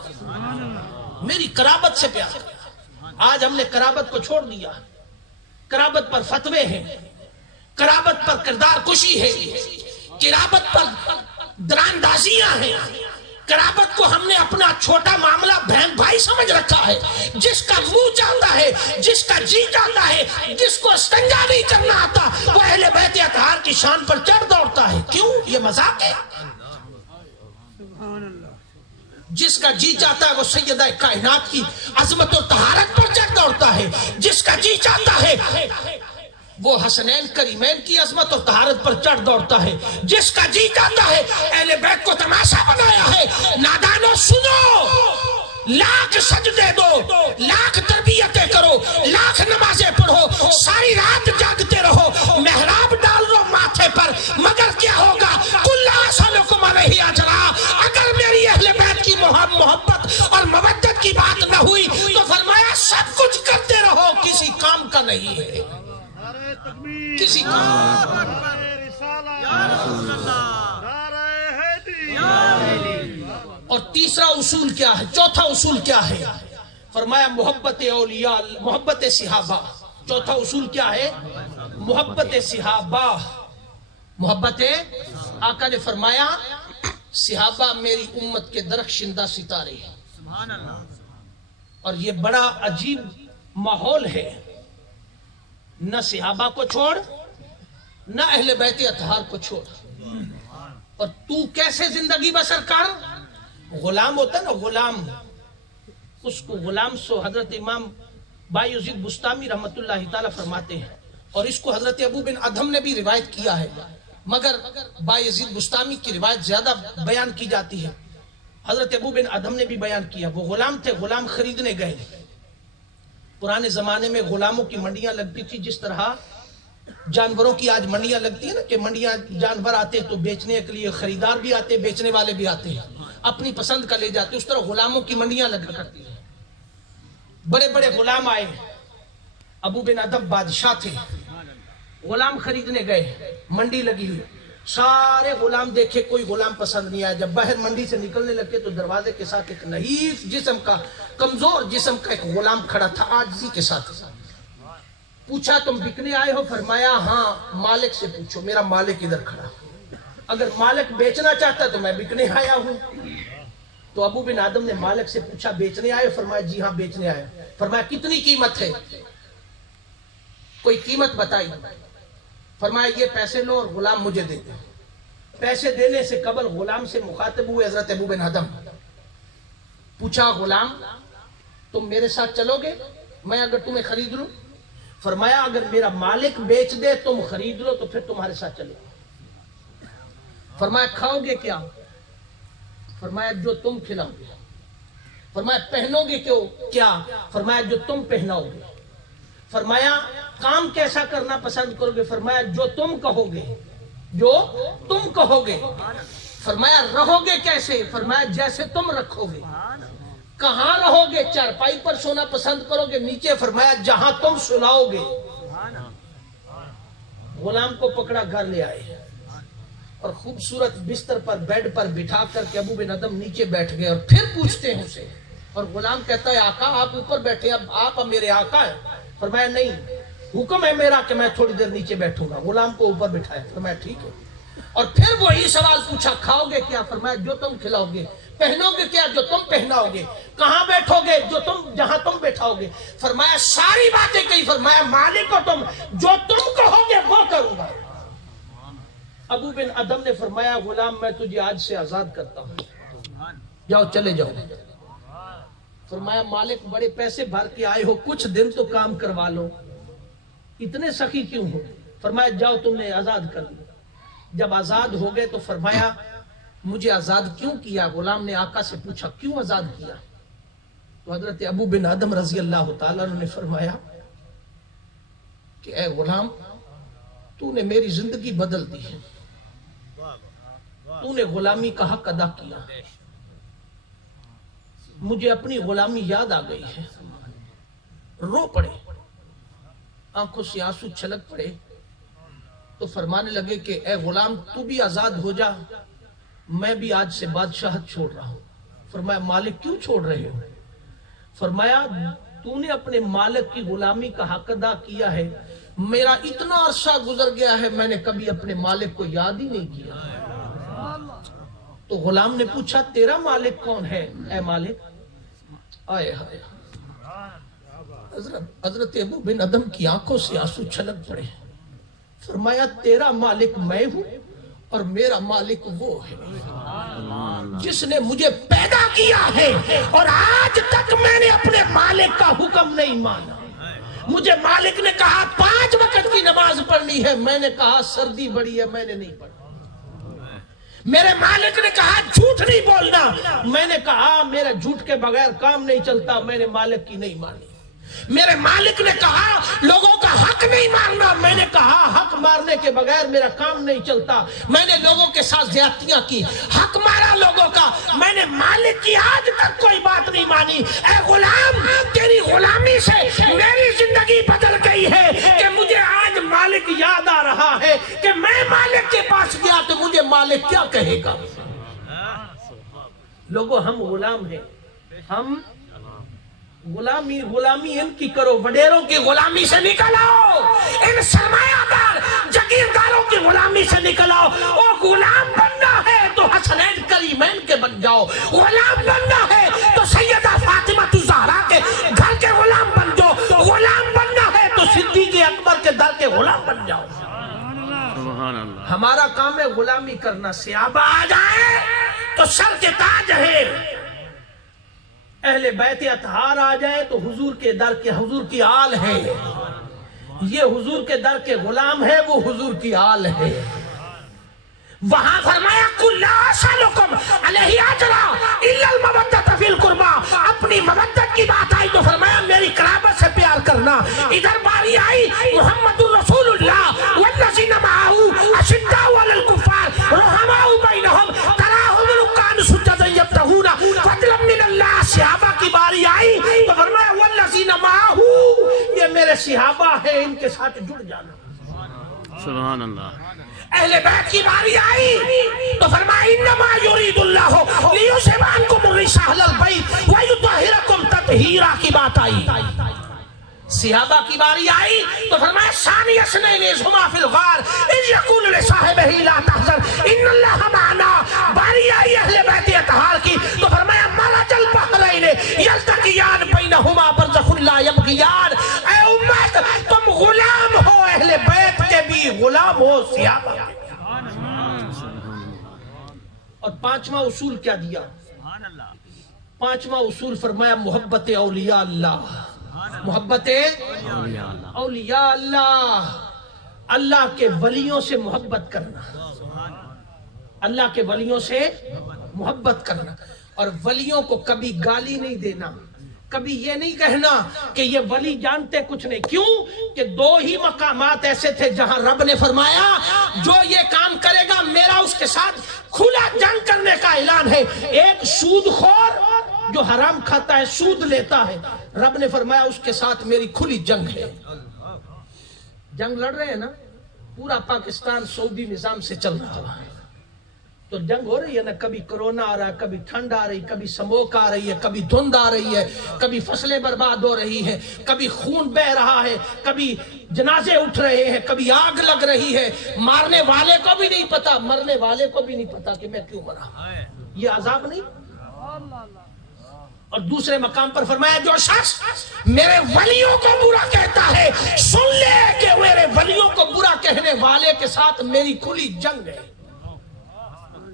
میری قرابت سے پیار کرو۔ آج ہم نے قرابت کو چھوڑ دیا، قرابت پر فتوے ہیں، قرابت پر کردار کشی ہے، قرابت پر دراندازیاں ہیں، قرابت کو ہم نے اپنا چھوٹا معاملہ بہن بھائی سمجھ رکھا ہے، جس کا منہ چاہتا ہے، جس کا جی چاہتا ہے، جس کو استنجا نہیں کرنا آتا وہ اہل بیت اطہار کی شان پر چڑھ دوڑتا ہے۔ کیوں؟ یہ مذاق ہے۔ جس کا جی چاہتا ہے وہ سیدہ کائنات کی عظمت اور طہارت پر چڑھ دوڑتا ہے، جس کا جی چاہتا ہے وہ حسنین کریمین کی عظمت اور طہارت پر چڑھ دوڑتا ہے، جس کا جی چاہتا ہے اہل بیت کو تماشا بنایا ہے۔ نادانو سنو، لاکھ سجدے دو، لاکھ تربیتیں کرو، لاکھ نمازیں پڑھو، ساری رات جاگتے رہو، محراب ڈال دو ماتھے پر، مگر کیا ہوگا؟ کل اسالکم علیہ اجرا، اگر میری اہل بیت کی محبت اور مودت کی بات نہ ہوئی تو فرمایا سب کچھ کرتے رہو، کسی کام کا نہیں ہے، کسی کام۔ اور تیسرا اصول کیا ہے؟ چوتھا اصول کیا ہے؟ فرمایا محبت اولیاء، محبت صحابہ۔ چوتھا اصول کیا ہے؟ محبت صحابہ، محبت۔ آقا نے فرمایا صحابہ میری امت کے درخشندہ ستارے ہیں. اور یہ بڑا عجیب ماحول ہے، نہ صحابہ کو چھوڑ نہ اہل بیت اطہار کو چھوڑ، اور تو کیسے زندگی بسر کر. غلام ہوتا نا غلام، اس کو غلام سو حضرت امام بایزید بستامی رحمت اللہ تعالی فرماتے ہیں، اور اس کو حضرت ابو بن ادھم نے بھی روایت کیا ہے، مگر بایزید بستامی کی روایت زیادہ بیان کی جاتی ہے. حضرت ابو بن ادھم نے بھی بیان کیا، وہ غلام تھے، غلام خریدنے گئے. پرانے زمانے میں غلاموں کی منڈیاں لگتی تھی، جس طرح جانوروں کی آج منڈیاں لگتی ہیں نا، کہ منڈیاں جانور آتے تو بیچنے کے لیے خریدار بھی آتے، بیچنے والے بھی آتے ہیں، اپنی پسند کا لے جاتے، اس طرح غلاموں کی منڈیاں لگا کرتی ہیں. بڑے بڑے غلام آئے، ابو بن ادھم بادشاہ تھے، غلام خریدنے گئے، منڈی لگی ہوئی، سارے غلام دیکھے، کوئی غلام پسند نہیں آیا. جب باہر منڈی سے نکلنے لگے تو دروازے کے ساتھ ایک نحیف جسم کا، کمزور جسم کا ایک غلام کھڑا تھا، عاجزی کے ساتھ. پوچھا تم بکنے آئے ہو؟ فرمایا ہاں. مالک سے پوچھو، میرا مالک ادھر کھڑا، اگر مالک بیچنا چاہتا تو میں بکنے آیا ہوں. تو ابو بن آدم نے مالک سے پوچھا بیچنے آئے؟ فرمایا جی ہاں بیچنے آئے. فرمایا کتنی قیمت ہے؟ کوئی قیمت بتائی. فرمایا یہ پیسے لو اور غلام مجھے دے دو. پیسے دینے سے قبل غلام سے مخاطب ہوئے حضرت ابو بن آدم. پوچھا غلام تم میرے ساتھ چلو گے میں اگر تمہیں خرید لوں؟ فرمایا اگر میرا مالک بیچ دے تم خرید لو تو پھر تمہارے ساتھ چلو. فرمایا کھاؤ گے کیا؟ فرمایا جو تم کھلاؤ گے. فرمایا پہنو گے کیا؟ فرمایا جو تم پہناؤ گے. فرمایا کام کیسا کرنا پسند کرو گے؟ فرمایا جو تم کہو گے، جو تم کہو گے. فرمایا رہو گے کیسے؟ فرمایا جیسے تم رکھو گے. کہاں رہو گے؟ چارپائی پر سونا پسند کرو گے نیچے؟ فرمایا جہاں تم سلاؤ گے. غلام کو پکڑا، گھر لے آئے اور خوبصورت بستر پر بیڈ پر بٹھا کر کے ابو بن ادم نیچے بیٹھ گئے. اور پھر پوچھتے ہیں اسے، اور غلام کہتا ہے آقا آپ اوپر بیٹھے، اب آپ میرے آقا ہیں. فرمایا نہیں، حکم ہے میرا کہ میں تھوڑی دیر نیچے بیٹھوں گا. غلام کو اوپر بٹھایا. فرمایا ٹھیک ہے. اور پھر وہی سوال پوچھا کھاؤ گے کیا؟ فرمایا جو تم کھلاؤ گے. پہنو گے کیا؟ جو تم پہناؤ گے. کہاں بیٹھو گے؟ جہاں تم بیٹھاؤ گے. فرمایا ساری باتیں کہی. فرمایا مالک ہو تم، جو تم کہو گے وہ کروں گا. ابو بن ادم نے فرمایا غلام میں تجھے آج سے آزاد کرتا ہوں، جاؤ چلے جاؤ. فرمایا مالک بڑے پیسے بھر کے آئے ہو، کچھ دن تو کام کروا لو، اتنے سخی کیوں ہو؟ فرمایا جاؤ تم نے آزاد کر دیا. جب آزاد ہو گئے تو فرمایا مجھے آزاد کیوں کیا؟ غلام نے آقا سے پوچھا کیوں آزاد کیا؟ تو حضرت ابو بن آدم رضی اللہ تعالیٰ نے فرمایا کہ اے غلام تو نے میری زندگی بدل دی ہے، تو نے غلامی کا حق ادا کیا، مجھے اپنی غلامی یاد آ گئی ہے. رو پڑے، آنکھوں سے آنسو چھلک پڑے. تو فرمانے لگے کہ اے غلام تو بھی آزاد ہو جا، میں بھی آج سے بادشاہت چھوڑ رہا ہوں. فرمایا مالک کیوں چھوڑ رہے ہو؟ فرمایا تو نے اپنے مالک کی غلامی کا حق ادا کیا ہے، میرا اتنا عرصہ گزر گیا ہے میں نے کبھی اپنے مالک کو یاد ہی نہیں کیا. تو غلام نے پوچھا تیرا مالک کون ہے اے مالک؟ آئے ہائے، حضرت ابو بن ادم کی آنکھوں سے آنسو چھلک پڑے. فرمایا تیرا مالک میں ہوں اور میرا مالک وہ ہے جس نے مجھے پیدا کیا ہے، اور آج تک میں نے اپنے مالک کا حکم نہیں مانا. مجھے مالک نے کہا 5 وقت کی نماز پڑھنی ہے، میں نے کہا سردی بڑی ہے میں نے نہیں پڑھی. میرے مالک نے کہا جھوٹ نہیں بولنا، میں نے کہا میرا جھوٹ کے بغیر کام نہیں چلتا، میں نے مالک کی نہیں مانی. میرے مالک نے کہا لوگوں کا حق نہیں مارنا، میں نے کہا حق مارنے کے بغیر میرا کام نہیں چلتا. میں نے لوگوں کے ساتھ زیادتیاں کی، حق مارا لوگوں کا، میں نے مالک کی آج تک کوئی بات نہیں مانی. اے غلام تیری غلامی سے میری زندگی بدل گئی ہے کہ مجھے آج مالک یاد آ رہا ہے کہ میں مالک کے پاس گیا تو مجھے مالک کیا کہے گا. لوگوں ہم غلام ہیں، ہم غلامی ان کی کرو، وڈیروں کی غلامی سے نکل آؤ، ان سرمایہ دار جگیرداروں کی غلامی سے نکل آؤ. اور غلام بننا ہے تو حسنین کر کریمین کے بن جاؤ. غلام بننا ہے تو سیدہ فاطمہ الزہرا کے گھر کے غلام بن جاؤ. غلام بننا ہے تو صدیق اکبر کے در کے غلام بن جاؤ. سبحان اللہ. ہمارا کام ہے غلامی کرنا. صحابہ آ جائے تو سر کے تاج ہے. اہل بیت اطہار آ جائے تو حضور کے در کے حضور کی آل ہے. یہ حضور کے در کے غلام ہے, وہ حضور کی آل ہے. وہاں فرمایا قُلْ لَا أَسْأَلُكُمْ عَلَيْهِ أَجْرًا إِلَّا الْمَوَدَّةَ فِي الْقُرْبَى. اپنی مودت کی بات آئی تو فرمایا میری قرابت سے پیار کرنا. ادھر باری آئی محمد الرسول اللہ والذین معه أشداء علی الکفار رحماء بینہم تراہم رکعا سجدا یبتغون فضلا من اللہ. صحابہ کی باری آئی تو فرمایا والذین معه, یہ میرے صحابہ ہیں, ان کے ساتھ جڑ جانا. سبحان اللہ. اہل بیت کی باری آئی تو فرمایا انما یرید اللہ لیذھب عنکم الرجس اہل البیت ویطہرکم تطہیرا کی بات آئی. صحابہ کی باری آئی تو فرمایا ثانی اثنین اذ ہما فی الغار اذ یقول لصاحبہ لا تحزن ان اللہ معنا. باری آئی اہل بیت اطہار کی تو فرمایا مرج البحرین یلتقیان بینہما برزخ لا یبغیان. اے امت تم غلام ہو, اہل بیت کے بھی غلام ہو صحابہ. اور پانچواں اصول کیا دیا؟ پانچواں اصول فرمایا محبت اولیاء اللہ. محبت اولیاء اللہ, اللہ کے ولیوں سے محبت کرنا. اللہ کے ولیوں سے محبت کرنا. اور ولیوں کو کبھی گالی نہیں دینا, کبھی یہ نہیں کہنا کہ یہ ولی جانتے کچھ نہیں. کیوں کہ دو ہی مقامات ایسے تھے جہاں رب نے فرمایا جو یہ کام کرے گا میرا اس کے ساتھ کھلا جنگ کرنے کا اعلان ہے. ایک سود خور جو حرام کھاتا ہے, سود لیتا ہے, رب نے فرمایا اس کے ساتھ میری کھلی جنگ ہے. جنگ لڑ رہے ہیں نا, پورا پاکستان سعودی نظام سے چل رہا ہے تو جنگ ہو رہی ہے نا. کبھی کرونا آ رہا ہے, کبھی ٹھنڈ آ رہی, کبھی سموک آ رہی ہے, کبھی دھند آ رہی ہے, کبھی فصلیں برباد ہو رہی ہیں, کبھی خون بہ رہا ہے, کبھی جنازے اٹھ رہے ہیں, کبھی آگ لگ رہی ہے. مارنے والے کو بھی نہیں پتا, مرنے والے کو بھی نہیں پتا کہ میں کیوں مرا. یہ عذاب نہیں. اور دوسرے مقام پر فرمایا جو شخص میرے ولیوں کو برا کہتا ہے سن لے کہ میرے ولیوں کو برا کہنے والے کے ساتھ میری کھلی جنگ ہے.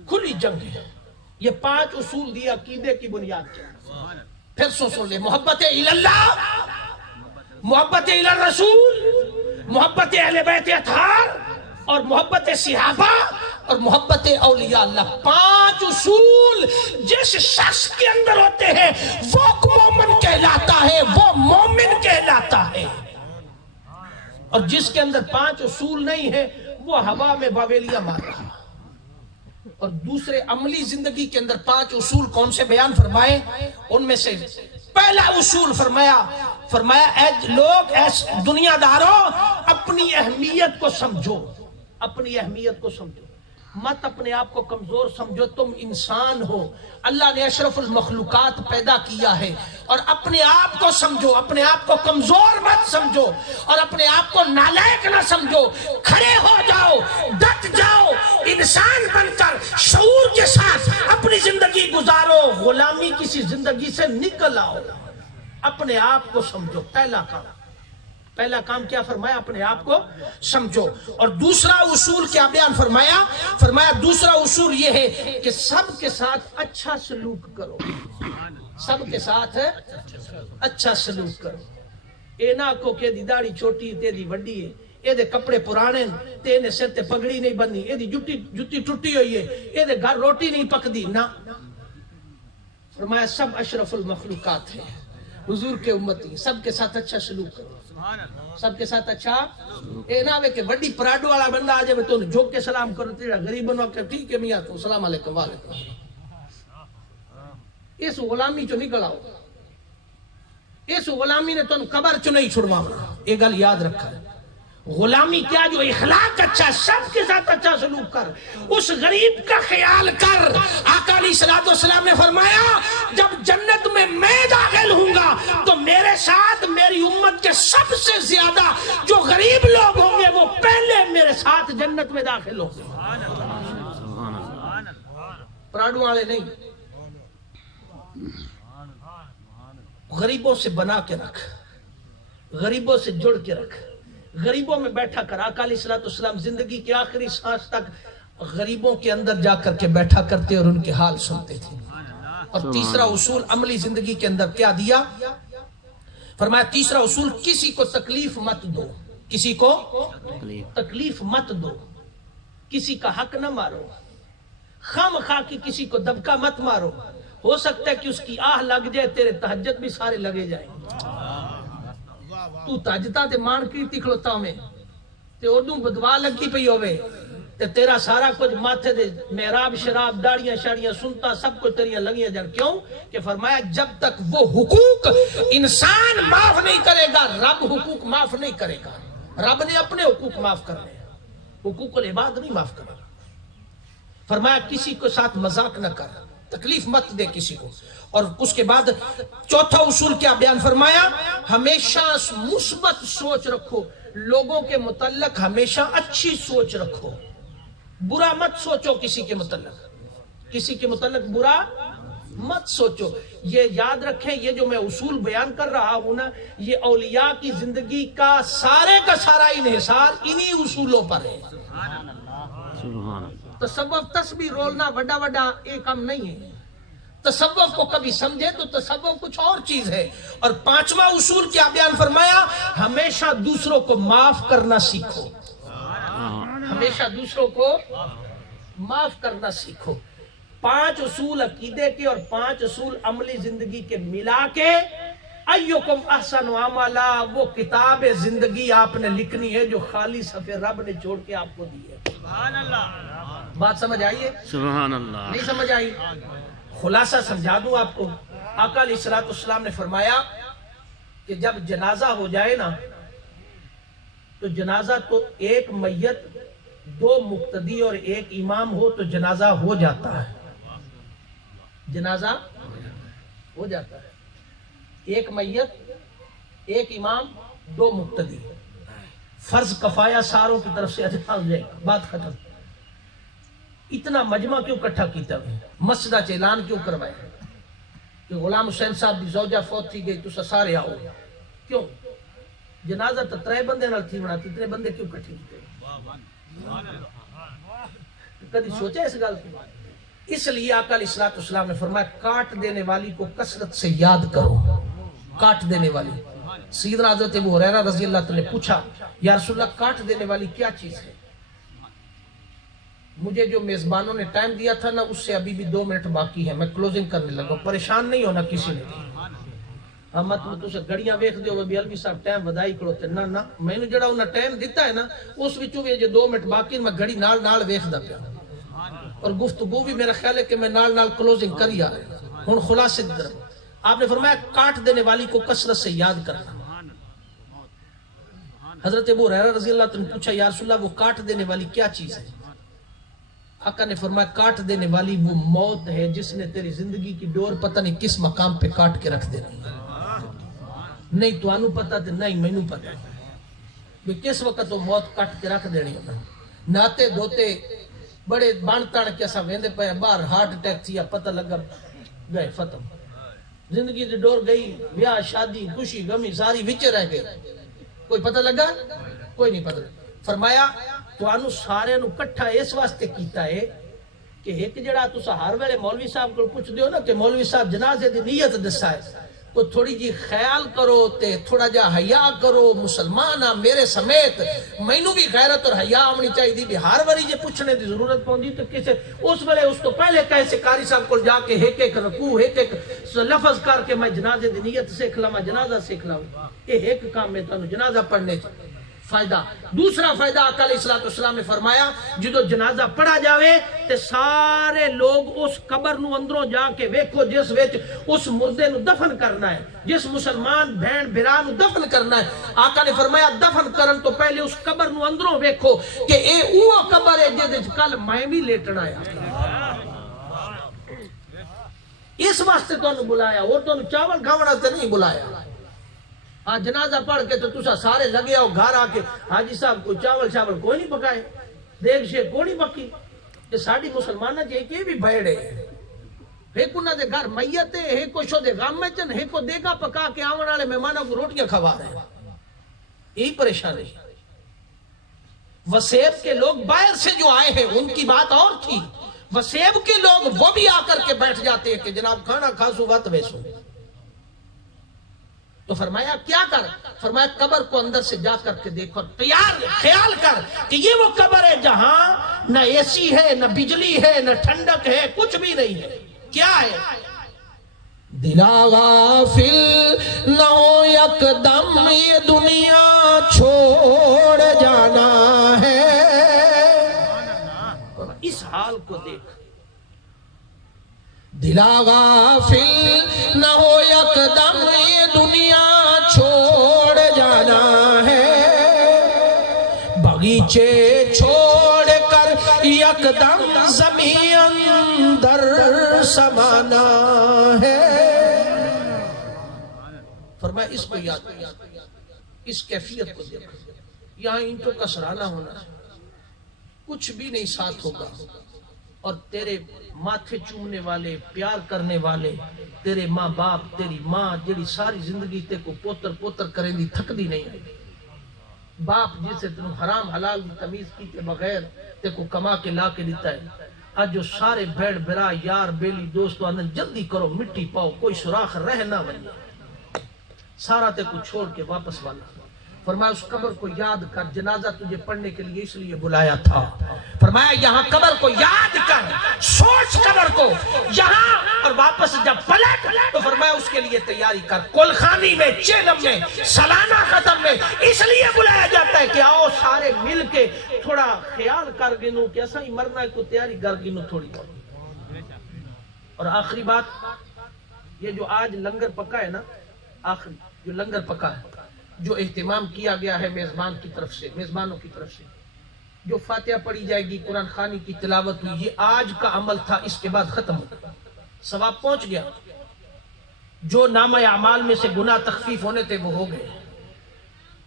کھلی جنگ ہے. یہ پانچ اصول دیا عقیدے کی بنیاد کیا. پھر سن لے, محبت اللہ, محبت الرسول, محبت اہل بیت اطہار, اور محبت صحابہ, اور محبت اولیاء اللہ. پانچ اصول جس شخص کے اندر ہوتے ہیں وہ مومن کہلاتا ہے, وہ مومن کہلاتا ہے. اور جس کے اندر پانچ اصول نہیں ہے وہ ہوا میں باویلیاں مار رہا. اور دوسرے عملی زندگی کے اندر پانچ اصول کون سے بیان فرمائے؟ ان میں سے پہلا اصول فرمایا اے لوگ, اے دنیا داروں, اپنی اہمیت کو سمجھو. اپنی اہمیت کو سمجھو, مت اپنے آپ کو کمزور سمجھو. تم انسان ہو, اللہ نے اشرف المخلوقات پیدا کیا ہے. اور اپنے آپ کو سمجھو, اپنے آپ کو کمزور مت سمجھو, اور اپنے آپ کو نالائق نہ سمجھو. کھڑے ہو جاؤ, ڈٹ جاؤ, انسان بن کر شعور کے ساتھ اپنی زندگی گزارو. غلامی کسی زندگی سے نکل آؤ. اپنے آپ کو سمجھو. پہلا کام کیا فرمایا؟ اپنے آپ کو سمجھو. اور دوسرا اصول کیا بیان فرمایا دوسرا اصول یہ ہے کہ سب کے ساتھ اچھا سلوک کرو. سب کے ساتھ اچھا سلوک کرو. اے نہ کو کہ دی داڑھی چھوٹی تیری وڈی ہے, اے دے کپڑے پرانے تے نے سر تے پگڑی نہیں بنی, اے دی جُتی ٹوٹی ہوئی ہے, اے دے گھر روٹی نہیں پکدی. نہ, فرمایا سب اشرف المخلوقات ہیں, حضور کے امتی, سب کے ساتھ اچھا سلوک کرو. سب کے ساتھ اچھا. اے نہ کہ وڈی پراڈو والا بندہ آ جائے تو جھوک کے سلام کرو, تیرا غریب بنو کہ ٹھیک ہے میاں تو السلام علیکم وعلیکم. اس غلامی چو نکل آؤ. اس غلامی نے تم قبر چو نہیں چھڑوانا. یہ گل یاد رکھا ہے. غلامی کیا جو اخلاق اچھا, سب کے ساتھ اچھا سلوک کر, اس غریب کا خیال کر. آقا علیہ الصلوۃ والسلام نے فرمایا جب جنت میں داخل ہوں گا تو میرے ساتھ میری امت کے سب سے زیادہ جو غریب لوگ ہوں گے وہ پہلے میرے ساتھ جنت میں داخل ہوں گے. پراڈو والے نہیں، غریبوں سے بنا کے رکھ، غریبوں سے جڑ کے رکھ، غریبوں میں بیٹھا کر۔ آقا علیہ الصلوۃ والسلام زندگی کی آخری سانس تک غریبوں کے اندر جا کر کے بیٹھا کرتے اور ان کے حال سنتے تھے۔ اور تیسرا اصول عملی زندگی کے اندر کیا دیا؟ فرمایا تیسرا اصول، کسی کو تکلیف مت دو، کسی کو تکلیف مت دو، کسی کا حق نہ مارو، خام خواہ کی کسی کو دبکا مت مارو، ہو سکتا ہے کہ اس کی آہ لگ جائے، تیرے تہجد بھی سارے لگے جائیں۔ تو تہجدہ تے مان کیرتی کھلوتا میں تے اردو بدوا لگی پئی ہوئے تے تیرا سارا کچھ ماتھے دے محراب شراب داڑیاں شاڑیاں سنتا سب کچھ تیریاں لگیاں جان۔ کیوں کہ فرمایا جب تک وہ حقوق انسان معاف نہیں کرے گا، رب حقوق معاف نہیں کرے گا۔ رب نے اپنے حقوق معاف کرنے ہیں، حقوق العباد نہیں معاف کرنا۔ فرمایا کسی کو ساتھ مذاق نہ کر، تکلیف مت دے کسی کو۔ اور اس کے بعد چوتھا اصول کیا بیان فرمایا؟ ہمیشہ مثبت سوچ رکھو، لوگوں کے متعلق ہمیشہ اچھی سوچ رکھو، برا مت سوچو کسی کے متعلق، کسی کے متعلق برا مت سوچو۔ یہ یاد رکھیں، یہ جو میں اصول بیان کر رہا ہوں نا، یہ اولیاء کی زندگی کا سارا انحصار انہی اصولوں پر ہے۔ تصوف تسبیح رولنا بڑا بڑا ایک کام نہیں ہے، تصوف کو کبھی سمجھے تو تصوف کچھ اور چیز ہے۔ اور پانچواں اصول کیا بیان فرمایا؟ ہمیشہ دوسروں کو معاف کرنا سیکھو، ہمیشہ دوسروں کو معاف کرنا سیکھو۔ 5 اصول عقیدے کے اور 5 اصول عملی زندگی کے ملا کے ایوکم احسن عملا، وہ کتاب زندگی آپ نے لکھنی ہے جو خالی صفحے رب نے چھوڑ کے آپ کو دی ہے۔ سبحان اللہ، بات سمجھ آئیے؟ سبحان اللہ، نہیں سمجھ آئی؟ خلاصہ سمجھا دوں آپ کو۔ آقا علیہ الصلوۃ والسلام نے فرمایا کہ جب جنازہ ہو جائے نا تو جنازہ تو ایک میت 2 مقتدی اور 1 امام ہو تو جنازہ ہو جاتا ہے، جنازہ ہو جاتا ہے، 1 میت 1 امام 2 مقتدی، فرض کفایہ ساروں کی طرف سے ادا ہو جائے، بات ختم۔ اتنا مجمع کیوں اکٹھا کیتا ہے؟ مسجد چ اعلان کیوں کروایا کہ غلام حسین صاحب دی زوجہ فوت تھی گئی، تسا سارے آؤ؟ کیوں؟ جنازہ تو 3 بندے نال تھی بنا، اتنے بندے کیوں اکٹھے کیتے؟ کبھی سوچا اس گل کو؟ اس لیے آقا علیہ الصلوۃ والسلام نے فرمایا کاٹ دینے والی کو کثرت سے یاد کرو، کاٹ دینے والی۔ سیدنا حضرت ابو ہریرہ رضی اللہ عنہ نے پوچھا یا رسول اللہ کاٹ دینے والی کیا چیز ہے؟ مجھے جو میزبانوں نے ٹائم دیا تھا نا اس سے ابھی بھی 2 منٹ باقی ہے، میں کلوزنگ کرنے لگا، پریشان نہیں ہونا کسی نے۔ مت تو سے گھڑیاں ویکھ دیو بھی علوی صاحب ٹائم ودائی کھڑوتے، نہ نہ میں نے جڑا انہاں ٹائم دیتا ہے نا اس وچوں بھی جو 2 منٹ باقی میں گھڑی نال نال ویکھدا پیا، اور گفتگو بھی میرا خیال ہے کہ میں نال نال کلوزنگ کری آ رہا ہوں۔ ہن خلاصے آپ نے فرمایا کاٹ دینے والی کو کثرت سے یاد کرنا۔ حضرت ابو ہریرہ رضی اللہ عنہ نے پوچھا یا رسول اللہ وہ کاٹ دینے والی کیا چیز ہے؟ آقا نے فرمایا کاٹ دینے والی وہ موت ہے جس نے تیری زندگی کی ڈور پتہ نہیں کس مقام پہ کاٹ کے رکھ دینی ہے، نہیں تو انو پتہ تے نہیں میں نو پتہ کہ کس وقت وہ موت کاٹ کے رکھ دینی ہے۔ ناتے دوتے بڑے بان تان کے سا ویندے پے باہر ہارٹ اٹیک تھی پتہ لگا گئے ختم، زندگی دی ڈور گئی، بیاہ شادی خوشی غمی ساری وچ رہ گئی، کوئی پتہ لگا؟ کوئی نہیں پتہ۔ فرمایا تو انو سارے نو کٹھا اس واسطے کیتا ہے کہ ایک جڑا تسا ہر ویلے مولوی صاحب کو پوچھ دیو نا کہ مولوی صاحب جنازے دی نیت دسا ہے، تو تھوڑی جی خیال کرو تے تھوڑا جا حیا کرو، مسلمان میرے سمیت مینوں بھی غیرت اور حیا آمنی چاہیے بھی ہر واری جے پوچھنے دی ضرورت پوندی تو کسے اس ویلے اس تو پہلے کیسے قاری صاحب کو جا کے ایک ایک رکوع ایک ایک لفظ کر کے میں جنازے دی نیت سیکھ لاں، جنازہ سیکھ لاں، یہ ایک کام میں تانوں جنازہ پڑھنے فائدہ۔ دوسرا فائدہ آقا علیہ الصلوۃ والسلام نے فرمایا جدو جنازہ پڑھا جاوے تے سارے لوگ اس قبر نو اندروں جا کے ویکھو جس وچ اس مردے نو دفن کرنا ہے، جس مسلمان بہن بھرا نو دفن کرنا ہے۔ آقا نے فرمایا دفن کرن تو پہلے اس قبر نو اندروں ویکھو کہ اے اوہ قبر ہے جے وچ کل میں بھی لیٹنا ہے۔ اس واسطے تانوں بلایا، اور تانوں چاول کھاون واسطے نہیں بلایا۔ آج جنازہ پڑھ کے تو تسا سارے لگے آؤ گھر آ کے حاجی صاحب کوئی چاول شاول کوئی نہیں پکائے، دیگ شیک کوئی نہیں پکی، کہ ساڑی مسلمانہ جے کے بھی بھیڑے ایک انہاں دے گھر میت ہے، ایک کو شو دے غم میں چن، ایک کو دیگا پکا کے آون والے مہمانوں کو روٹیاں کھوا رہے ہیں. یہی پریشانی. وسیب کے لوگ باہر سے جو آئے ہیں ان کی بات اور تھی. وسیب کے لوگ وہ بھی آ کر کے بیٹھ جاتے ہیں کہ جناب کھانا کھاسو وقت ویسو. تو فرمایا کیا کر؟ فرمایا قبر کو اندر سے جا کر کے دیکھو، تیار خیال کر کہ یہ وہ قبر ہے جہاں نہ اے سی ہے، نہ بجلی ہے، نہ ٹھنڈک ہے، کچھ بھی نہیں ہے. کیا ہے؟ دلا غافل نہ ہو یک دم یہ دنیا چھوڑ جانا ہے. اس حال کو دیکھ. دلا غافل نہ ہو یک دم یہ دنیا چھوڑ جانا ہے. باغیچے چھوڑ کر یک دم زمین اندر سمانا ہے. فرمایا اس کو یاد کر، اس کیفیت کو دیکھ. یہاں اینٹوں کا سرانا ہونا ہے، کچھ بھی نہیں ساتھ ہوگا، اور تیرے ماتھے چومنے والے، پیار کرنے والے، تیرے ماں باپ، تیری ماں جڑی ساری زندگی تے کو پوتر پوتر کریں دی تھک دی نہیں ہے. باپ جسے تنو حرام حلال دی تمیز کی تے بغیر تے کو کما کے لا کے دیتا ہے. آج جو سارے بھیڑ برا یار بیلی دوستو اندر جلدی کرو، مٹی پاؤ، کوئی سراخ رہ نہ بنے، سارا تے کو چھوڑ کے واپس والا. فرمایا اس قبر کو یاد کر، جنازہ تجھے پڑھنے کے لیے اس لیے بلایا تھا. فرمایا یہاں قبر کو یاد کر، سوچ قبر کو یہاں، اور واپس جب پلٹ تو فرمایا اس کے لیے تیاری کر. کلخانی میں، چیلم میں، سالانہ ختم میں اس لیے بلایا جاتا ہے کہ آؤ سارے مل کے تھوڑا خیال کر گنو کہ ایسا ہی مرنا ہے، کو تیاری کر گنو تھوڑی. اور آخری بات، یہ جو آج لنگر پکا ہے نا، آخری جو لنگر پکا ہے، جو اہتمام کیا گیا ہے میزبان کی طرف سے، میزبانوں کی طرف سے، جو فاتحہ پڑھی جائے گی، قرآن خوانی کی تلاوت ہوئی، یہ آج کا عمل تھا، اس کے بعد ختم ہو، ثواب پہنچ گیا. جو نامہ اعمال میں سے گناہ تخفیف ہونے تھے وہ ہو گئے.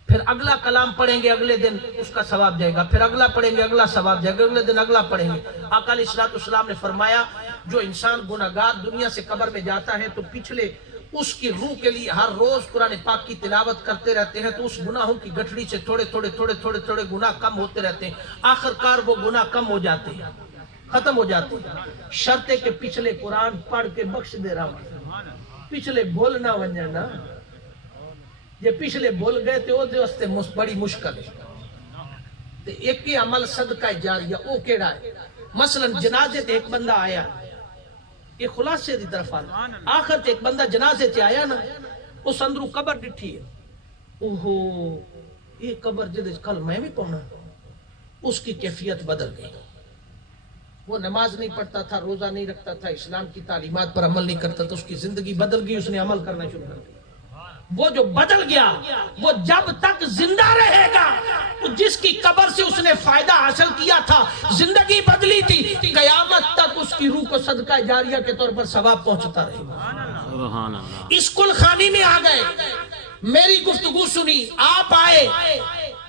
پھر اگلا کلام پڑھیں گے اگلے دن، اس کا ثواب جائے گا. پھر اگلا پڑھیں گے، اگلا ثواب جائے گا. اگلے دن اگلا پڑھیں گے. آقا علیہ السلام نے فرمایا جو انسان گناہگار دنیا سے قبر میں جاتا ہے تو پچھلے اس کی روح کے لیے ہر روز قرآن پاک کی تلاوت کرتے رہتے ہیں تو اس گناہوں کی گٹھڑی سے تھوڑے تھوڑے گناہ کم ہوتے رہتے ہیں. آخر کار وہ گناہ کم ہو جاتے ہیں، ختم ہو جاتے ہیں. شرط ہے کہ پچھلے قرآن پڑھ کے بخش دے رہا ہوں. پچھلے بول نہ ونجا نا، یہ پچھلے بول گئے تھے وہ واسطے بڑی مشکل ہے. ایک ہی عمل صدقہ جاریہ او کیڑا ہے. مثلا جنازے تے ایک بندہ آیا، یہ خلاصے دی طرف آنا، آخر تے ایک بندہ جنازے تے آیا نا، اس اندرو قبر ڈٹھی ہے. اوہو یہ قبر جدے کل میں بھی پونا، اس کی کیفیت بدل گئی. وہ نماز نہیں پڑھتا تھا، روزہ نہیں رکھتا تھا، اسلام کی تعلیمات پر عمل نہیں کرتا تھا، اس کی زندگی بدل گئی، اس نے عمل کرنا شروع کر دیا. وہ جو بدل گیا وہ جب تک زندہ رہے گا، جس کی قبر سے اس نے فائدہ حاصل کیا تھا، زندگی بدلی تھی، قیامت تک اس کی روح کو صدقہ جاریہ کے طور پر ثواب پہنچتا رہے گا. سبحان اللہ. اس کلخانی میں آ گئے، میری گفتگو سنی، آپ آئے،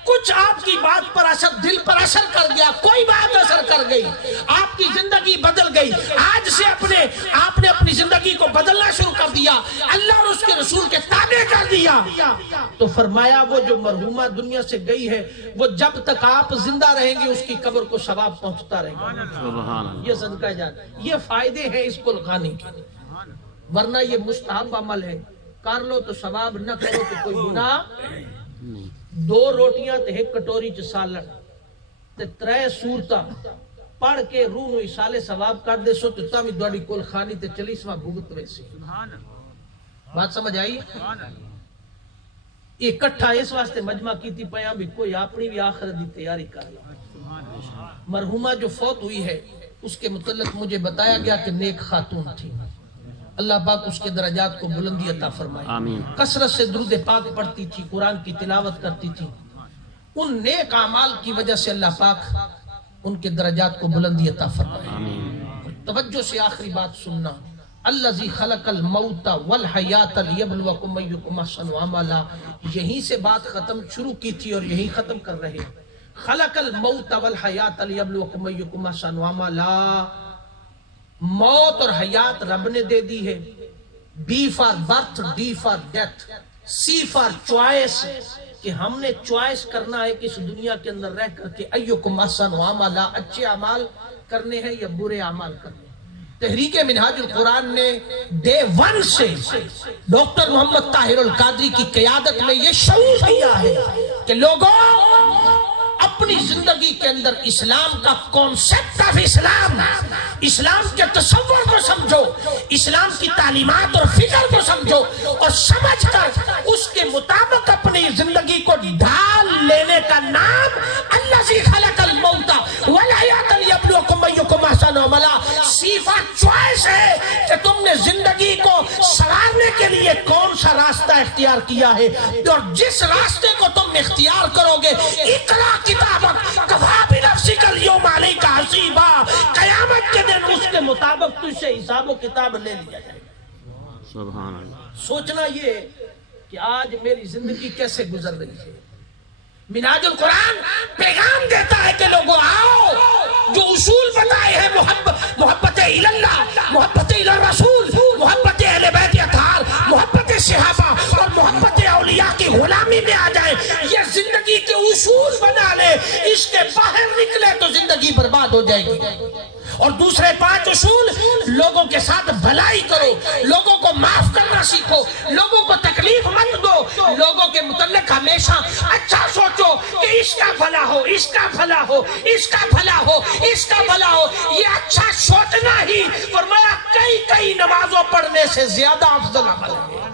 کچھ آپ کی بات پر اثر، دل پر اثر کر گیا، کوئی بات اثر کر گئی، آپ کی زندگی بدل گئی. آج سے آپ نے اپنی زندگی کو بدلنا شروع کر دیا، اللہ اور اس کے رسول کے تابع کر دیا. تو فرمایا وہ جو مرحومہ دنیا سے گئی ہے، وہ جب تک آپ زندہ رہیں گے اس کی قبر کو ثواب پہنچتا رہے گا. سبحان اللہ. یہ صدقہ جاریہ، یہ فائدے ہیں اس کلخانی کے. ورنہ یہ مستحب عمل ہے، کر لو تو ثواب، نہ کرو تو کوئی گناہ. 2 روٹیاں تے 1 کٹوری چ سالن تے 3 سورتاں پڑھ کے روح نو ایصال ثواب کر دے سو تے تاں وی تہاڈی کل خانی تے 40واں بھگت ویسی. بات سمجھ آئی؟ یہ اکٹھا اس واسطے مجمع کیتی پیاں بھی کوئی اپنی بھی آخرت دی تیاری کر لے. مرحومہ جو فوت ہوئی ہے اس کے متعلق مجھے بتایا گیا کہ نیک خاتون تھی. اللہ پاک اس کے درجات کو بلندی عطا فرمائے. آمین. کثرت سے درود پاک پڑھتی تھی، قرآن کی تلاوت کرتی تھی. ان نیک اعمال کی وجہ سے اللہ پاک ان کے درجات کو بلندی عطا فرمائے. آمین. توجہ سے آخری بات سننا. الذی خلق الموت والحیات لیبلوکم ایکم احسن عملا، یہیں سے بات ختم شروع کی تھی اور یہی ختم کر رہے. خلق الموت والحیات لیبلوکم ایکم احسن عملا، موت اور حیات رب نے دے دی ہے. B for birth, D for death, C for choice, کہ ہم نے چوائس کرنا ہے کہ اس دنیا کے اندر رہ کر کے ایکم احسن عملا, اچھے اعمال کرنے ہیں یا برے اعمال کرنے ہیں. تحریک منہاج القرآن نے ڈے ون سے ڈاکٹر محمد طاہر القادری کی قیادت میں یہ شعور دیا ہے کہ لوگوں اپنی زندگی کے اندر اسلام کا کانسیپٹ آف اسلام, اسلام کے تصور کو سمجھو, اسلام کی تعلیمات اور فکر کو سمجھو, اور سمجھ کر اس کے مطابق اپنی زندگی کو ڈھال لینے کا نام الذی خلق الموت والحیات لیبلوکم ایکم احسن عملا. صفت چوائس ہے کہ تم نے زندگی کو سنوارنے کے لیے کون سا راستہ اختیار کیا ہے, اور جس راستے کو تم اختیار کرو گے, اقرا کتابک کفا بنفسک اليوم علیک حسیبا, قیامت کے دن اس کے مطابق تجھ سے حساب و کتاب لے لیا جائے گا. سبحان اللہ. سوچنا یہ کہ آج میری زندگی کیسے گزر رہی ہے. منہاج القرآن پیغام دیتا ہے کہ لوگوں آؤ, جو اصول بتائے ہیں محبت اللہ, محبت الرسول, محبت اہل بیت اطہار, محبت صحابہ اور محبت اولیاء کی غلامی میں آ جائے, یہ زندگی کے اصول بنا لے. اس کے باہر نکلے تو زندگی برباد ہو جائے گی. اور دوسرے 5 اصول, لوگوں کے ساتھ بھلائی کرو, لوگوں کو معاف کرنا سیکھو, لوگوں کو تکلیف مت دو, لوگوں کے متعلق ہمیشہ اچھا سوچو کہ اس کا بھلا ہو, اس کا بھلا ہو, اس کا بھلا ہو, اس کا بھلا ہو. یہ اچھا سوچنا ہی فرمایا کئی نمازوں پڑھنے سے زیادہ افضل عمل ہے.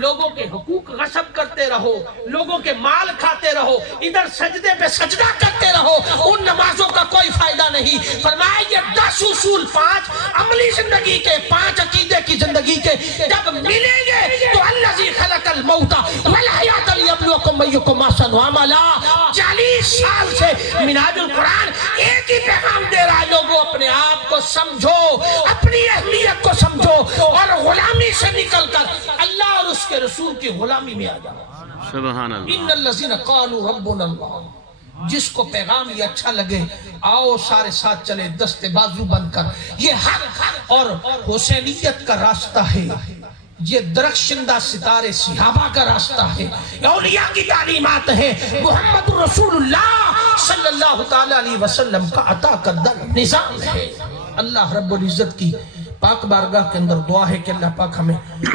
لوگوں کے حقوق غصب کرتے رہو, لوگوں کے مال کھاتے رہو, ادھر سجدے پہ سجدہ کرتے رہو, ان نمازوں کا کوئی فائدہ نہیں. فرمایا یہ 10 اصول, 5 عملی زندگی کے, 5 عقیدے کی زندگی کے جب ملیں گے تو الذی خلق الموت والحیات لیبلوکم ایکم احسن عملا. 40 سال سے منہاج القرآن ایک ہی پیغام دے رہا ہے, لوگوں اپنے آپ کو سمجھو, اپنی اہلیت کو سمجھو, اور غلامی سے نکل کر اللہ اور اس کے رسول کی غلامی میں آ جاؤ. سبحان اللہ. ان الذین قالوا ربنا اللہ, جس کو پیغام یہ اچھا لگے آؤ سارے ساتھ چلے دستے بازو بن کر. یہ حق اور حسینیت کا راستہ ہے, یہ درخشندہ ستارے صحابہ کا راستہ ہے, اولیاء کی تعلیمات ہیں, محمد رسول اللہ صلی اللہ تعالی علیہ وسلم کا عطا کردہ نظام ہے. اللہ رب العزت کی پاک بارگاہ کے اندر دعا ہے کہ اللہ پاک ہمیں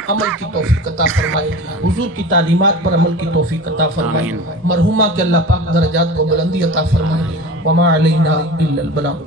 عمل کی توفیق عطا فرمائے, حضور کی تعلیمات پر عمل کی توفیق عطا فرمائے, مرحومہ کے اللہ پاک درجات کو بلندی عطا فرمائے. وما علینا الا البلاغ.